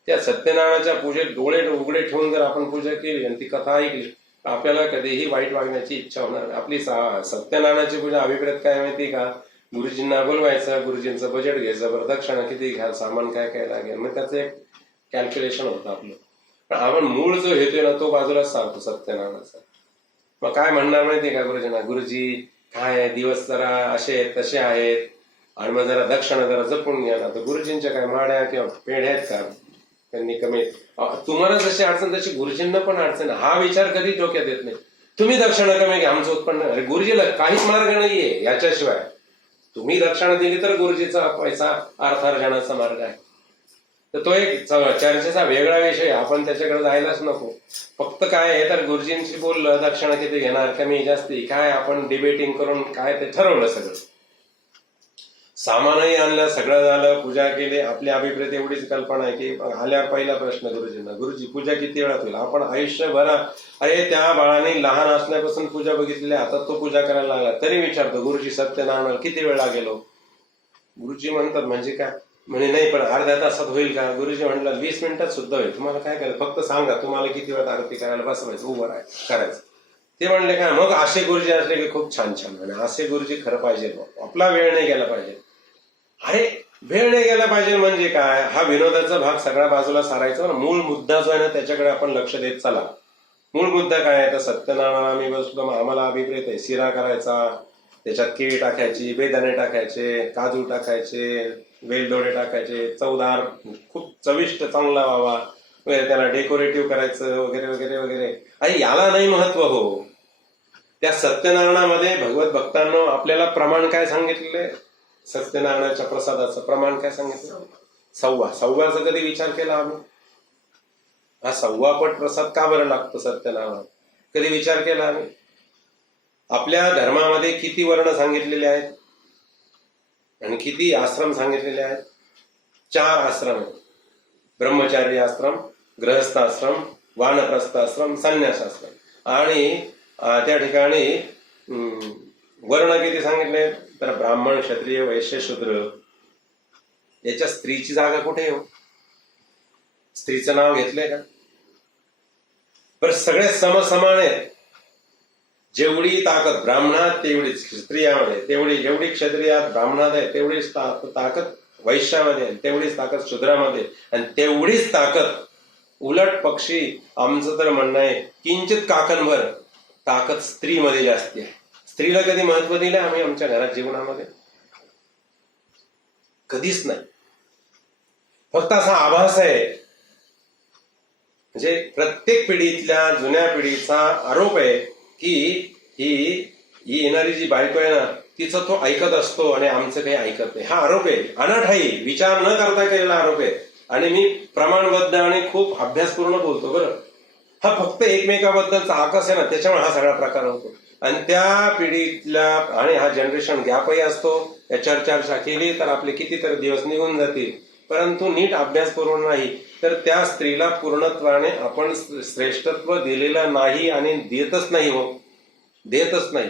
त्या सत्यनारायणाच्या पूजेत डोळे उघडे ठेवून जर आपण पूजा केली आणि ती कथा ऐकली, आपल्याला कधीही वाईट वागण्याची इच्छा होणार नाही. आपली सत्यनारायणाची पूजा अभिप्रेत काय माहिती का? गुरुजींना बोलवायचं, गुरुजींचं बजेट घ्यायचं, प्रदक्षिणा किती घ्याल, सामान काय काय लागेल, मग त्याचं एक कॅल्क्युलेशन होतं आपलं. पण आपण मूळ जो हेतू ना तो बाजूलाच सांगतो सत्यनारायणाचा. मग काय म्हणणार माहितीये का गुरुजींना? गुरुजी काय दिवस जरा असे आहेत तसे आहेत आणि मग जरा दक्षिणा जरा जपून घ्या ना. तर गुरुजींच्या काय माड्या किंवा पेढ्या आहेत का? त्यांनी कमी तुम्हाला जशी अडचण तशी गुरुजींना पण अडचण. हा विचार कधी डोक्यात येत नाही. तुम्ही दक्षिणा कमी घ्या, आमचं उत्पन्न. अरे गुरुजीला काहीच मार्ग नाहीये याच्याशिवाय. तुम्ही दक्षिणा दिली तर गुरुजीचा पैसा अर्थार्जनाचा मार्ग आहे. तर तो एक चर्चेचा वेगळा विषय, आपण त्याच्याकडे जायलाच नको. फक्त काय आहे तर गुरुजींशी बोललं, दक्षिणा किती घेणार, कमी जास्ती काय, आपण डिबेटिंग करून काय ते ठरवलं सगळं. सामानही आणलं, सगळं झालं, पूजा केली. आपली अभिप्रेत एवढीच कल्पना आहे की आल्यावर पहिला प्रश्न गुरुजींना, गुरुजी पूजा किती वेळात होईल? आपण आयुष्यभर अरे त्या बाळाने लहान असल्यापासून पूजा बघितलेली, आता तो पूजा करायला लागला तरी विचारतो गुरुजी सत्यनारायण किती वेळ लागेल? गुरुजी म्हणतात म्हणजे काय? म्हणे नाही पण अर्ध्या तासात होईल का? गुरुजी म्हणलं 20 मिनिटात सुद्धा होईल. तुम्हाला काय करायचं? फक्त सांगा तुम्हाला किती वेळात आरती करायला बसवायचं, उभं करायचं. ते म्हणले काय? मग असे गुरुजी असले की खूप छान छान. आणि असे गुरुजी खरं पाहिजे, आपला वेळ नाही गेला पाहिजे. अरे वेळ नाही गेला पाहिजे म्हणजे काय? हा विनोदाचा भाग सगळ्या बाजूला सारायचा. मूळ मुद्दा जो आहे ना त्याच्याकडे आपण लक्ष देत चला. मूळ मुद्दा काय आहे? तर सत्यनारायण आम्ही बसलो, आम्हाला अभिप्रेत आहे शिरा करायचा, त्याच्यात केळी टाकायची, बेदाणे टाकायचे, काजू टाकायचे, वेलदोडे टाकायचे, चवदार खूप चविष्ट चांगला व्हावा वगैरे, त्याला डेकोरेटिव्ह करायचं वगैरे वगैरे वगैरे. आणि याला नाही महत्व हो. त्या सत्यनारायणामध्ये भगवत भक्तांनो आपल्याला प्रमाण काय सांगितलेलं? सत्यनारायणाच्या प्रसादाचं प्रमाण काय सांगितलं? सव्वाचा कधी विचार केला आम्ही? हा 1.25 पट प्रसाद का बरं लागतो सत्यनारायण? कधी विचार केला आम्ही? आपल्या धर्मामध्ये किती वर्ण सांगितलेले आहेत आणि किती आश्रम सांगितलेले आहेत? 4 आश्रम आहेत. ब्रह्मचारी आश्रम, गृहस्थ आश्रम, वानप्रस्थ आश्रम, संन्यास आश्रम. आणि त्या ठिकाणी वर्ण किती सांगितले? तर ब्राह्मण, क्षत्रिय, वैश्य, शूद्र. याच्या स्त्रीची जागा कुठे हो? स्त्रीचं नाव घेतलंय का? पण सगळे समसमान आहेत. जेवढी ताकद ब्राह्मणात तेवढीच स्त्रियामध्ये, जेवढी क्षत्रियात ब्राह्मणात आहे तेवढीच ताकद वैश्यामध्ये आहे, तेवढीच ताकद शूद्रामध्ये, आणि तेवढीच ताकद उलट पक्षी आमचं तर म्हणणं आहे किंचित काकणभर ताकद स्त्रीमध्ये जास्ती आहे. स्त्रीला कधी महत्व दिलं आम्ही आमच्या घरात जीवनामध्ये? कधीच नाही. फक्त असा आभास आहे. म्हणजे प्रत्येक पिढीतल्या जुन्या पिढीचा आरोप आहे की ही येणारी जी बायको आहे ना तिचं तो ऐकत असतो आणि आमचं काही ऐकत नाही. हा आरोप आहे, अनाठाई विचार न करता केलेला आरोप आहे. आणि मी प्रमाणबद्ध आणि खूप अभ्यासपूर्ण बोलतो बरं. हा फक्त एकमेकाबद्दलचा आकस आहे ना त्याच्यामुळे हा सगळा प्रकार होतो. आणि त्या पिढीतल्या आणि हा जनरेशन गॅपही असतो. याच्यावर चर्चा केली तर आपले कितीतरी दिवस निघून जातील, परंतु नीट अभ्यासपूर्ण नाही तर त्या स्त्रीला पूर्णत्वाने आपण श्रेष्ठत्व दिलेलं नाही आणि देतच नाही हो, देतच नाही.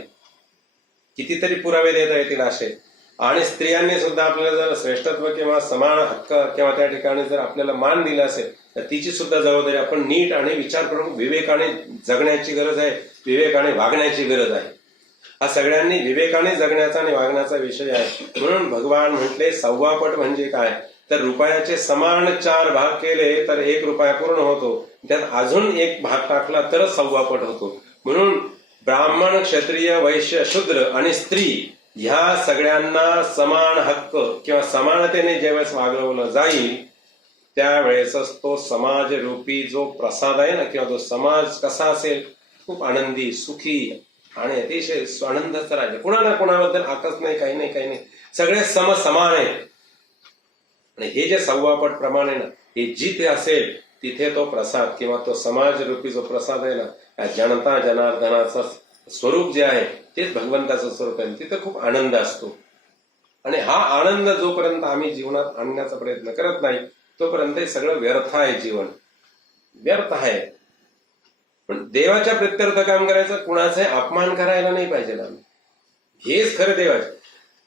कितीतरी पुरावे देता येतील असे. आणि स्त्रियांनी सुद्धा आपल्याला जर श्रेष्ठत्व किंवा समान हक्क किंवा त्या ठिकाणी जर आपल्याला मान दिला असेल तर तिची सुद्धा जबाबदारी आपण नीट आणि विचार करून विवेकाने जगण्याची गरज आहे, विवेकाने वागण्याची गरज आहे. हा सगळ्यांनी विवेकाने जगण्याचा आणि वागण्याचा विषय आहे. म्हणून भगवान म्हटले 1.25 पट म्हणजे काय? तर रुपयाचे समान 4 भाग केले तर 1 रुपया पूर्ण होतो. त्यात अजून 1 भाग टाकला तर 1.25 पट होतो. म्हणून ब्राह्मण, क्षत्रिय, वैश्य, शूद्र आणि स्त्री ह्या सगळ्यांना समान हक्क किंवा समानतेने ज्यावेळेस वागवलं जाईल त्यावेळेसच तो समाज रूपी जो प्रसाद आहे ना किंवा तो समाज कसा असेल? खूप आनंदी, सुखी आणि अतिशय आनंदाचा राज्य. कुणाला कुणाबद्दल आकस नाही, काही नाही, काही नाही. सगळे समान आहेत. आणि हे जे 1.25 पट प्रमाण आहे ना हे जिथे असेल तिथे तो प्रसाद किंवा तो समाज रूपी जो प्रसाद आहे ना जनता जनार्दनाचा स्वरूप जे आहे तेच भगवंताचं स्वरूप आहे. तिथे खूप आनंद असतो. आणि हा आनंद जोपर्यंत आम्ही जीवनात आणण्याचा प्रयत्न करत नाही तोपर्यंत हे सगळं व्यर्थ आहे. जीवन व्यर्थ आहे. पण देवाच्या प्रत्यर्थ काम करायचं, कुणाचाही अपमान करायला नाही पाहिजे ना. हेच खरं देवाचे.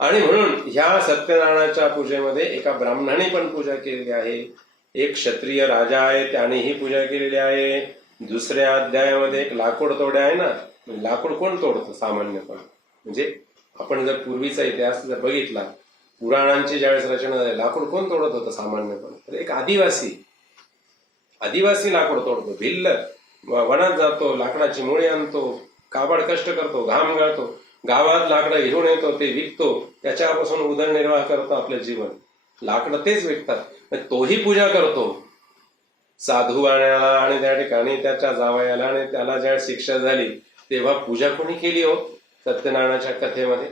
आणि म्हणून ह्या सत्यनारायणाच्या पूजेमध्ये एका ब्राह्मणाने पण पूजा केलेली आहे, एक क्षत्रिय राजा आहे, त्यानेही पूजा केलेली आहे. दुसऱ्या अध्यायामध्ये एक लाकूड तोडे आहे ना, लाकूड कोण तोडतं सामान्यपणे? म्हणजे आपण जर पूर्वीचा इतिहास जर बघितला, पुराणांची ज्यावेळेस रचना झाली, लाकूड कोण तोडत होतं सामान्यपणे? तर एक आदिवासी लाकूड तोडतो. भिल्ल वनात जातो, लाकडाची मुळे आणतो, काबाड कष्ट करतो, घाम गाळतो, गावात लाकडं घेऊन येतो, ते विकतो, त्याच्यापासून उदरनिर्वाह करतो आपलं जीवन. लाकडं तेच विकतात, तोही पूजा करतो. साधू आण्याला आणि त्या ठिकाणी त्याच्या जावयाला आणि त्याला ज्या शिक्षा झाली तेव्हा पूजा कोणी केली हो सत्यनारायणाच्या कथेमध्ये?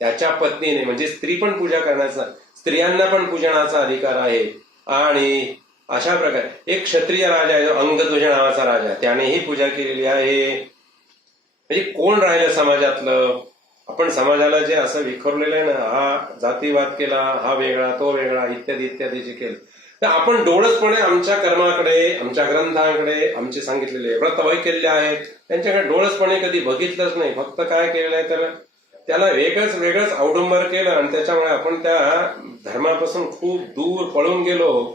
त्याच्या पत्नीने. म्हणजे स्त्री पण पूजा करण्याचा, स्त्रियांना पण पूजनाचा अधिकार आहे. आणि अशा प्रकारे एक क्षत्रिय राजा आहे, अंगध्वज नावाचा राजा, त्यानेही पूजा केलेली आहे. म्हणजे कोण राहिलं समाजातलं? आपण समाजाला जे असं विखरलेलं आहे ना, हा जातीवाद केला, हा वेगळा, तो वेगळा, इत्यादी इत्यादी जे केलं, तर आपण डोळसपणे आमच्या कर्माकडे, आमच्या ग्रंथांकडे, आमचे सांगितलेले व्रत वैकल्य आहेत त्यांच्याकडे डोळसपणे कधी बघितलंच नाही. फक्त काय केलेलं आहे, त्याला वेगळंच औडंबर केलं आणि त्याच्यामुळे आपण त्या धर्मापासून खूप दूर पळून गेलो.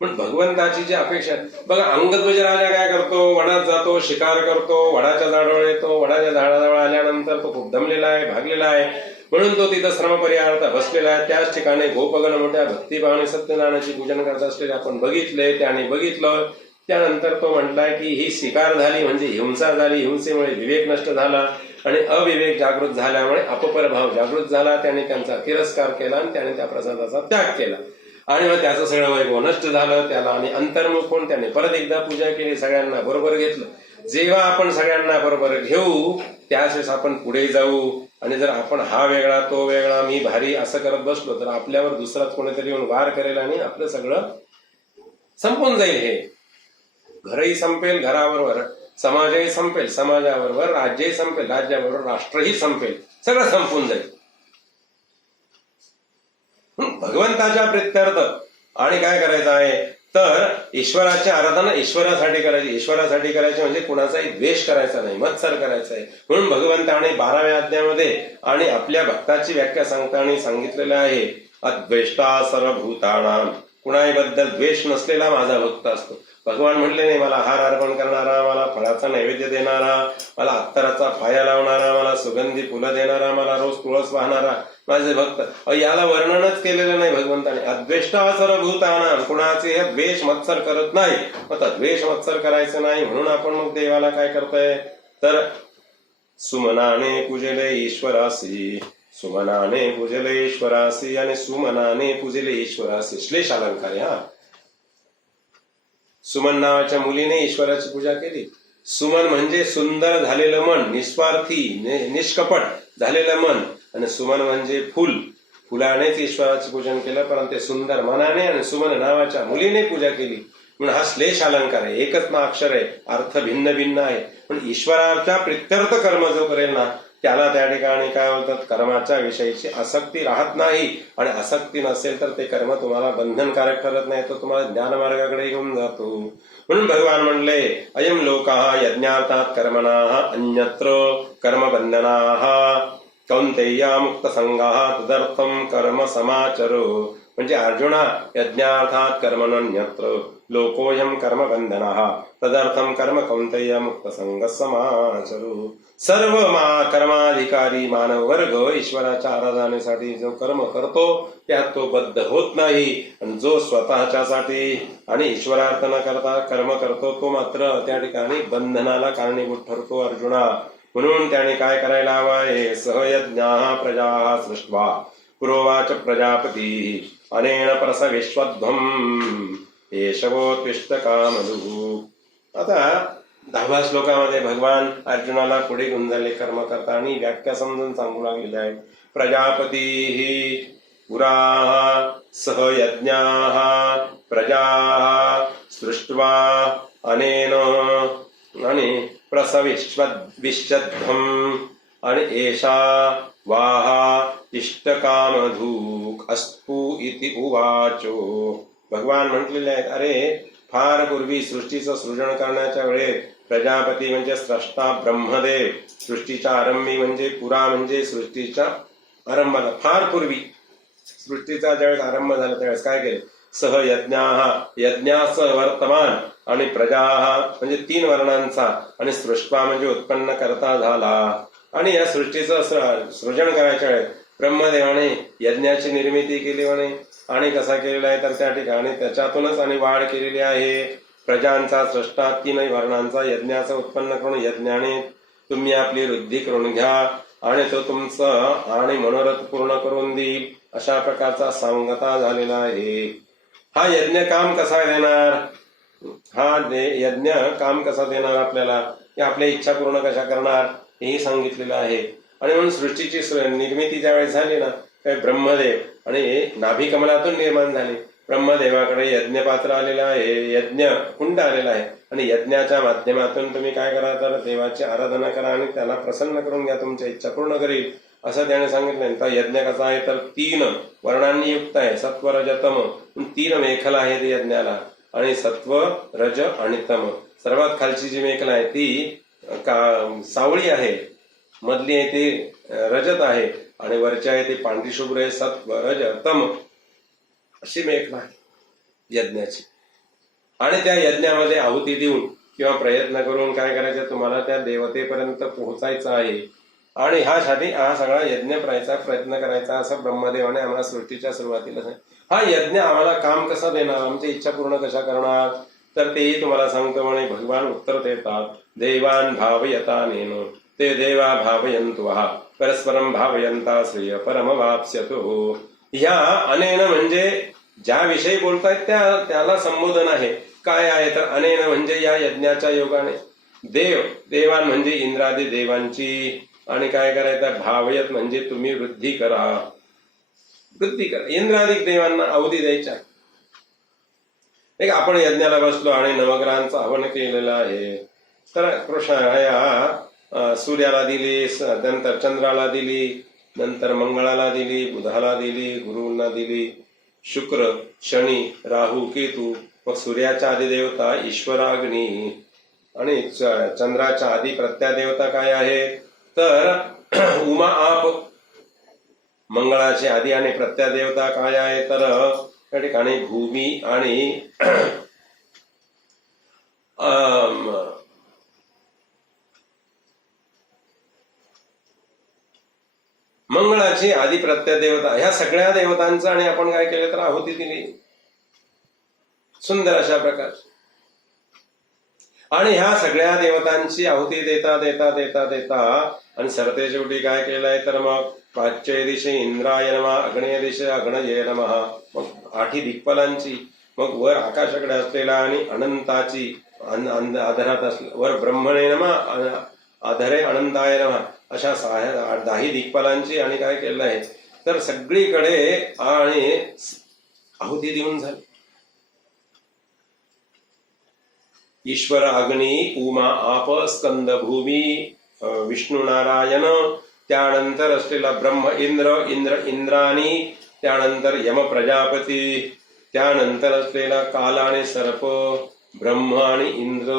पण भगवंताची जी अपेक्षा बघा, अंगध्वज राजा काय करतो? वनात जातो, शिकार करतो, वडाच्या झाडावर येतो. वडाच्या झाडाजवळ आल्यानंतर तो खूप दमलेला आहे, भागलेला आहे, म्हणून तो तिथं श्रमपरिहारार्थ बसलेला आहे. त्याच ठिकाणी गोपगण मोठ्या भक्तिभावाने सत्यनारायणाची पूजन करत असलेले आपण बघितले. त्याने बघितलं, त्यानंतर तो म्हटलाय की ही शिकार झाली म्हणजे हिंसा झाली, हिंसेमुळे विवेक नष्ट झाला आणि अविवेक जागृत झाल्यामुळे अपपरभाव जागृत झाला. त्याने त्यांचा तिरस्कार केला आणि त्याने त्या प्रसादाचा त्याग केला आणि मग त्याचं सगळं वैभव नष्ट झालं. त्याला आणि अंतर्मुख होऊन त्याने परत एकदा पूजा केली, सगळ्यांना बरोबर घेतलं. जेव्हा आपण सगळ्यांना बरोबर घेऊ त्यावेळेस आपण पुढे जाऊ. आणि जर आपण हा वेगळा, तो वेगळा, मी भारी असं करत बसलो तर आपल्यावर दुसराच कोणीतरी येऊन वार करेल आणि आपलं सगळं संपून जाईल. हे घरही संपेल, घराबरोबर समाजही संपेल, समाजाबरोबर राज्यही संपेल, राज्याबरोबर राष्ट्रही संपेल, सगळं संपून जाईल. भगवंताच्या प्रित्यर्थ आणि काय करायचं आहे तर ईश्वराची आराधना ईश्वरासाठी करायची. ईश्वरासाठी करायची म्हणजे कुणाचाही द्वेष करायचा नाही, मत्सर करायचा आहे. म्हणून भगवंताने 12व्या अध्यायामध्ये आणि आपल्या भक्ताची व्याख्या सांगताना सांगितलेलं आहे, अद्वेष्टा सर्वभूतानां, कुणाबद्दल द्वेष नसलेला माझा भक्त असतो. भगवान म्हटले नाही, मला हार अर्पण करणारा, मला फळाचा नैवेद्य देणारा, मला अत्तराचा पाया लावणारा, मला सुगंधी फुलं देणारा, मला रोज तुळस वाहणारा माझे भक्त, याला वर्णनच केलेलं नाही भगवंताने. अद्वेष्टा सर्वभूतानां, कुणाचे द्वेष मत्सर करत नाही. आता द्वेष मत्सर करायचं नाही म्हणून आपण मग देवाला काय करतोय तर सुमनाने पूजले ईश्वरासी, सुमनाने पूजले ईश्वरासी आणि सुमनाने पूजले ईश्वरासी. श्लेष अलंकार आहे हा. सुमन नावाच्या मुलीने ईश्वराची पूजा केली. सुमन म्हणजे सुंदर झालेलं मन, निस्वार्थी निष्कपट झालेलं मन. आणि सुमन म्हणजे फुल, फुलानेच ईश्वराचं पूजन केलं, परंतु सुंदर मनाने आणि सुमन नावाच्या मुलीने पूजा केली. म्हणून हा श्लेष अलंकार आहे, एकच ना अक्षर आहे, अर्थ भिन्न भिन्न आहे. पण ईश्वराच्या प्रित्यर्थ कर्म जो करेल ना त्याला त्या ठिकाणी काय बोलतात, कर्माच्या विषयीची आसक्ती राहत नाही. आणि आसक्ती नसेल तर ते कर्म तुम्हाला बंधनकारक ठरत नाही, तो तुम्हाला ज्ञानमार्गाकडे घेऊन जातो. म्हणून भगवान म्हणले, अयम लोकाः यज्ञार्थात् कर्मणाः अन्यत्र कर्मबंधनाः कौन्तेया मुक्त संघाः तदर्थं कर्म समाचरो. म्हणजे अर्जुना, यज्ञार्थात् कर्मण्यत्र लोकोऽयं कर्मबंधनाः तदर्थं कर्म कौन्तेय मुक्त संघ समाचरो. सर्व कर्माधिकारी मानव वर्ग ईश्वराच्या आराधनेसाठी जो कर्म करतो त्यात तो बद्ध होत नाही. आणि जो स्वतःच्यासाठी आणि ईश्वरार्थ न करता कर्म करतो तो मात्र त्या ठिकाणी बंधनाला कारणीभूत ठरतो अर्जुना. म्हणून त्याने काय करायला हवंय, सहयज्ञाः प्रजाः सृष्ट्वा पुरोवाच प्रजापती अनेन प्रसविश्वध्वम् एषवोत्तिष्ठ कामधुः. आता 10व्या श्लोकामध्ये भगवान अर्जुनाला पुढे घेऊन झाले कर्म करता आणि व्याख्या समजून सांगू लागलेले आहे. प्रजापती पुराः सहयज्ञाः प्रजाः सृष्ट्वा अनेन आणि प्रसविश्वध्वम् आणि एषा वाहा इष्टकामधूक अस्तु इति उवाचो. भगवान म्हटलेले आहेत, अरे फार पूर्वी सृष्टीचं सृजन करण्याच्या वेळेस प्रजापती म्हणजे स्रष्टा ब्रह्मदेव, सृष्टीच्या आरंभी म्हणजे पुरा म्हणजे सृष्टीच्या आरंभाला फार पूर्वी सृष्टीचा ज्यावेळेस आरंभ झाला त्यावेळेस काय केले, सह यज्ञास वर्तमान आणि प्रजा म्हणजे 3 वर्णांचा आणि सृष्टा म्हणजे उत्पन्न करता झाला. आणि या सृष्टीचं सृजन करायच्या वेळेस ब्रह्मदेवाने यज्ञाची निर्मिती केली म्हणे. आणि कसा केलेला आहे तर त्या ठिकाणी त्याच्यातूनच आणि वाढ केलेली आहे. प्रजांचा सृष्टा 3 वर्णांचा यज्ञाचं उत्पन्न करून यज्ञाने तुम्ही आपली वृद्धी करून घ्या आणि तो तुमचं आणि मनोरथ पूर्ण करून देईल, अशा प्रकारचा सांगता झालेला आहे. हा यज्ञ काम कसा देणार, यज्ञ काम कसा देणार आपल्याला, की आपल्या इच्छा पूर्ण कशा करणार हेही सांगितलेलं आहे. आणि म्हणून सृष्टीची निर्मिती ज्यावेळेस झाली ना, काय ब्रह्मदेव आणि नाभी कमलातून निर्माण झाले. ब्रह्मदेवाकडे यज्ञपात्र आलेलं आहे, यज्ञ कुंड आलेला आहे. आणि यज्ञाच्या माध्यमातून तुम्ही काय करा तर देवाची आराधना करा आणि त्याला प्रसन्न करून घ्या, तुमच्या इच्छा पूर्ण करील असं त्याने सांगितलं. तर यज्ञ कसा आहे तर 3 वर्णांनी युक्त आहे, सत्व रज तम. 3 मेखला आहेत यज्ञाला, आणि सत्व रज आणि तम. सर्वात खालची जी मेखला आहे ती सावळी आहे, मधली आहे ती रजत आहे, आणि वरची आहे ती पांढरी शुभ्र आहे, सत्व रज तम अशी मेखला आहे यज्ञाची. आणि त्या यज्ञामध्ये आहुती देऊन किंवा प्रयत्न करून काय करायचं, तुम्हाला त्या देवतेपर्यंत पोहोचायचं आहे. आणि ह्यासाठी हा सगळा यज्ञ करायचा, प्रयत्न करायचा, असं ब्रह्मदेवाने आम्हाला सृष्टीच्या सुरुवातीला सांगितलं. हा यज्ञ आम्हाला काम कसं देणार, आमची इच्छा पूर्ण कशा करणार, तर तेही तुम्हाला सांगतो म्हणे. भगवान उत्तर देतात, देवान भावयतानेन ते देवा भावयंत्वः परस्परम भावयंता श्रेय परमवाप्स्यतो. ह्या अनेन म्हणजे ज्याविषयी बोलतायत त्याला संबोधन आहे. काय आहे तर अनेन म्हणजे या यज्ञाच्या योगाने. देवान म्हणजे इंद्रादी देवांची, आणि काय करायचं भावयत म्हणजे तुम्ही वृद्धी करा. इंद्रादिक देवांना अवधी द्यायच्या. आपण यज्ञाला बसलो आणि नवग्रहांचं हवन केलेलं आहे, तर कृष्ण या सूर्याला दिली, नंतर चंद्राला दिली, नंतर मंगळाला दिली, बुधाला दिली, गुरूंना दिली, शुक्र, शनी, राहू, केतू. मग सूर्याच्या आधी देवता ईश्वराग्नी, आणि चंद्राच्या आधी प्रत्यादेवता काय आहे तर उमा आप. मंगळाचे आधी आणि प्रत्यादेवता काय आहे तर त्या ठिकाणी भूमी आणि मंगळाची आधी प्रत्यादेवता. ह्या सगळ्या देवतांचं आणि आपण काय केलं तर आहुती दिली सुंदर अशा प्रकारची. आणि ह्या सगळ्या देवतांची आहुती देता देता देता देता आणि सरते शेवटी काय केलंय तर मग प्राच्य दिशे इंद्राय नमः, अग्नेय दिशे अग्नये नमः. मग 8 दिक्पालांची, मग वर आकाशाकडे असलेला आणि अनंताची आधारात असलेला, वर ब्रह्मणे नमः, आधारे अनंताय नमः, अशा 10 दिक्पालांची आणि काय केलं आहे तर सगळीकडे आणि आहुती देऊन झाली. ईश्वर अग्नी, उमा आप, स्कंद भूमी, विष्णू नारायण, त्यानंतर असलेला ब्रह्म इंद्र इंद्राणी, त्यानंतर यम प्रजापती, त्यानंतर असलेला काल आणि सर्प, ब्रह्म आणि इंद्र,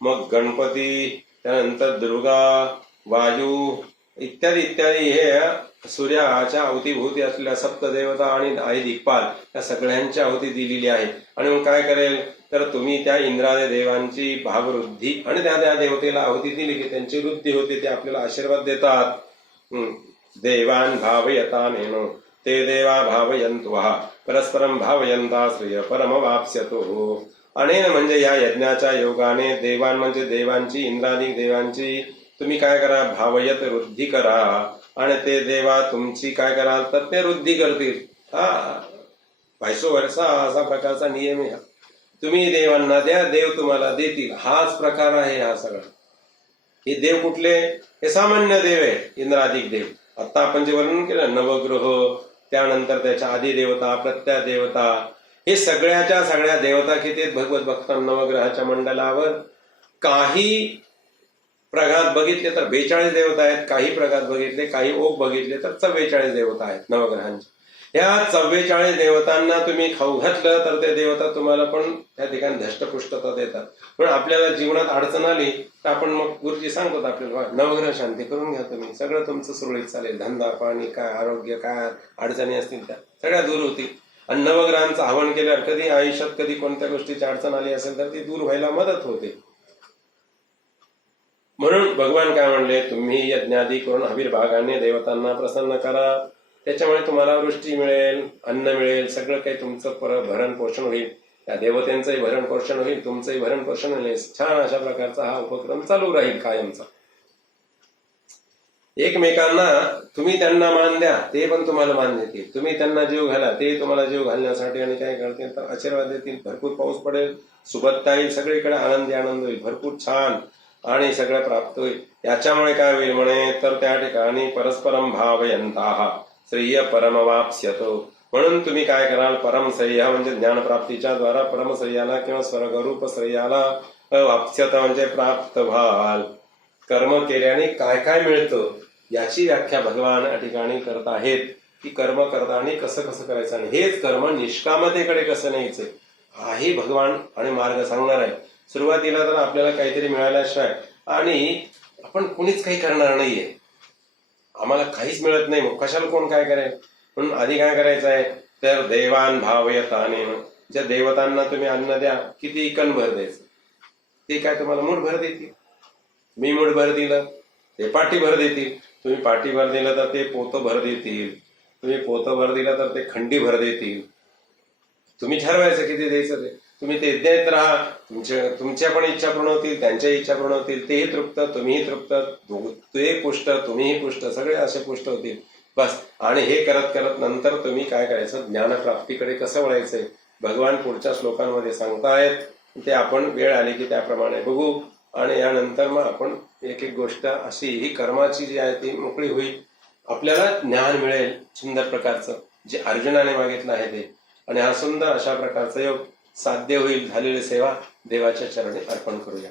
मग गणपती, त्यानंतर दुर्गा, वायू इत्यादी इत्यादी. हे सूर्याच्या अवतीभोवती असलेल्या सप्तदेवता आणि 10 दिक्पाल या सगळ्यांची आहुती दिलेली आहे. आणि मग काय करेल तर तुम्ही त्या इंद्रादी देवांची भाववृद्धी, आणि त्या देवतेला आहुती दिली की त्यांची वृद्धी होते, ते आपल्याला आशीर्वाद देतात. देवान भावयतानेन ते देवा भावयंत्वः परस्परम भावयंता श्रेय परमवाप्स्यतो. अनेन म्हणजे या यज्ञाच्या योगाने, देवान म्हणजे देवांची, इंद्रादी देवांची तुम्ही काय करा भावयत वृद्धी करा, आणि ते देवा तुमची काय कराल तर ते वृद्धी करतील. व्हायसो वर्षा असा प्रकारचा नियम आहे. तुम्ही देवांना द्या, देव तुम्हाला देतील, हाच प्रकार आहे हा सगळा. हे देव कुठले, हे सामान्य देव आहे, इंद्रादिक देव. आता आपण जे वर्णन केलं नवग्रह, त्यानंतर त्याच्या आधी देवता, प्रत्यादेवता, हे सगळ्याच्या सगळ्या देवता किती आहेत भगवत भक्त नवग्रहाच्या मंडलावर. काही प्रघात बघितले तर 42 देवता आहेत, काही प्रघात बघितले, काही ओक बघितले तर 44 देवता आहेत नवग्रहांचे. या 44 देवतांना तुम्ही खाऊ घातलं तर ते देवता तुम्हाला पण त्या ठिकाणी धष्टपुष्टता देतात. पण आपल्याला जीवनात अडचण आली तर आपण मग गुरुजी सांगतात आपल्याला नवग्रह शांती करून घ्या, तुम्ही सगळं तुमचं सुरळीत चालेल, धंदा पाणी काय आरोग्य काय अडचणी असतील त्या सगळ्या दूर होतील. आणि नवग्रहांचं आवाहन केल्यावर कधी आयुष्यात कधी कोणत्या गोष्टीची अडचण आली असेल तर ती दूर व्हायला मदत होते. म्हणून भगवान काय म्हणले, तुम्ही यज्ञादी करून आविर्भागाने देवतांना प्रसन्न करा, त्याच्यामुळे तुम्हाला वृष्टी मिळेल, अन्न मिळेल, सगळं काही तुमचं भरण पोषण होईल, त्या देवतेंचंही भरण पोषण होईल, तुमचंही भरण पोषण होईल. छान अशा प्रकारचा हा उपक्रम चालू राहील कायमचा. एकमेकांना तुम्ही त्यांना मान द्या, ते पण तुम्हाला मान देतील. तुम्ही त्यांना जीव घाला, ते तुम्हाला जीव घालण्यासाठी आणि काय करतील तर आशीर्वाद देतील. भरपूर पाऊस पडेल, सुबत्ता येईल, सगळीकडे आनंदी आनंद होईल, भरपूर छान आणि सगळं प्राप्त होईल. याच्यामुळे काय होईल म्हणे तर त्या ठिकाणी परस्परम भावयंताः श्रेय परमवाप्स्यतो. म्हणून तुम्ही काय कराल, परमश्रेय म्हणजे ज्ञानप्राप्तीच्या द्वारा परमश्रेयाला किंवा स्वर्गरूप श्रेयाला वाप्स्यत म्हणजे प्राप्त व्हाल. कर्म केल्याने काय काय मिळतं याची व्याख्या भगवान या ठिकाणी करत आहेत, की कर्म करताना कसं कसं करायचं आणि हेच कर्म निष्कामतेकडे कसं न्यायचं हाही भगवान आणि मार्ग सांगणार आहे. सुरुवातीला तर आपल्याला काहीतरी मिळाल्याशिवाय आणि आपण कोणीच काही करणार नाहीये, आम्हाला काहीच मिळत नाही, मग कशाला कोण काय करेल. म्हणून आधी काय करायचं आहे तर देवान भावयताने, ज्या देवतांना तुम्ही अन्न द्या, किती कणभर द्यायचं, ते काय तुम्हाला मूठभर देतील. मी मूठभर दिलं ते पाठीभर देतील, तुम्ही पाठीभर दिलं तर ते पोतभर देतील, तुम्ही पोतभर दिलं तर ते खंडीभर देतील. तुम्ही ठरवायचं किती द्यायचं ते, तुम्ही ते देत राहा. तुमच्या पण इच्छा पूर्ण होतील, त्यांच्या इच्छा पूर्ण होतील, तेही तृप्त तुम्हीही तृप्त, ते पुष्ट तुम्हीही पुष्ट, सगळे असे पुष्ट होतील बस. आणि हे करत करत नंतर तुम्ही काय करायचं, ज्ञानप्राप्तीकडे कसं वळायचंय भगवान पुढच्या श्लोकांमध्ये सांगतायत. ते आपण वेळ आली की त्याप्रमाणे बघू. आणि यानंतर मग आपण एक एक गोष्ट अशी ही कर्माची जी आहे ती मोकळी होईल, आपल्याला ज्ञान मिळेल सुंदर प्रकारचं, जे अर्जुनाने मागितलं आहे ते. आणि हा सुंदर अशा प्रकारचा योग साध्य होईल. झालेली सेवा देवाच्या चरणी अर्पण करूया.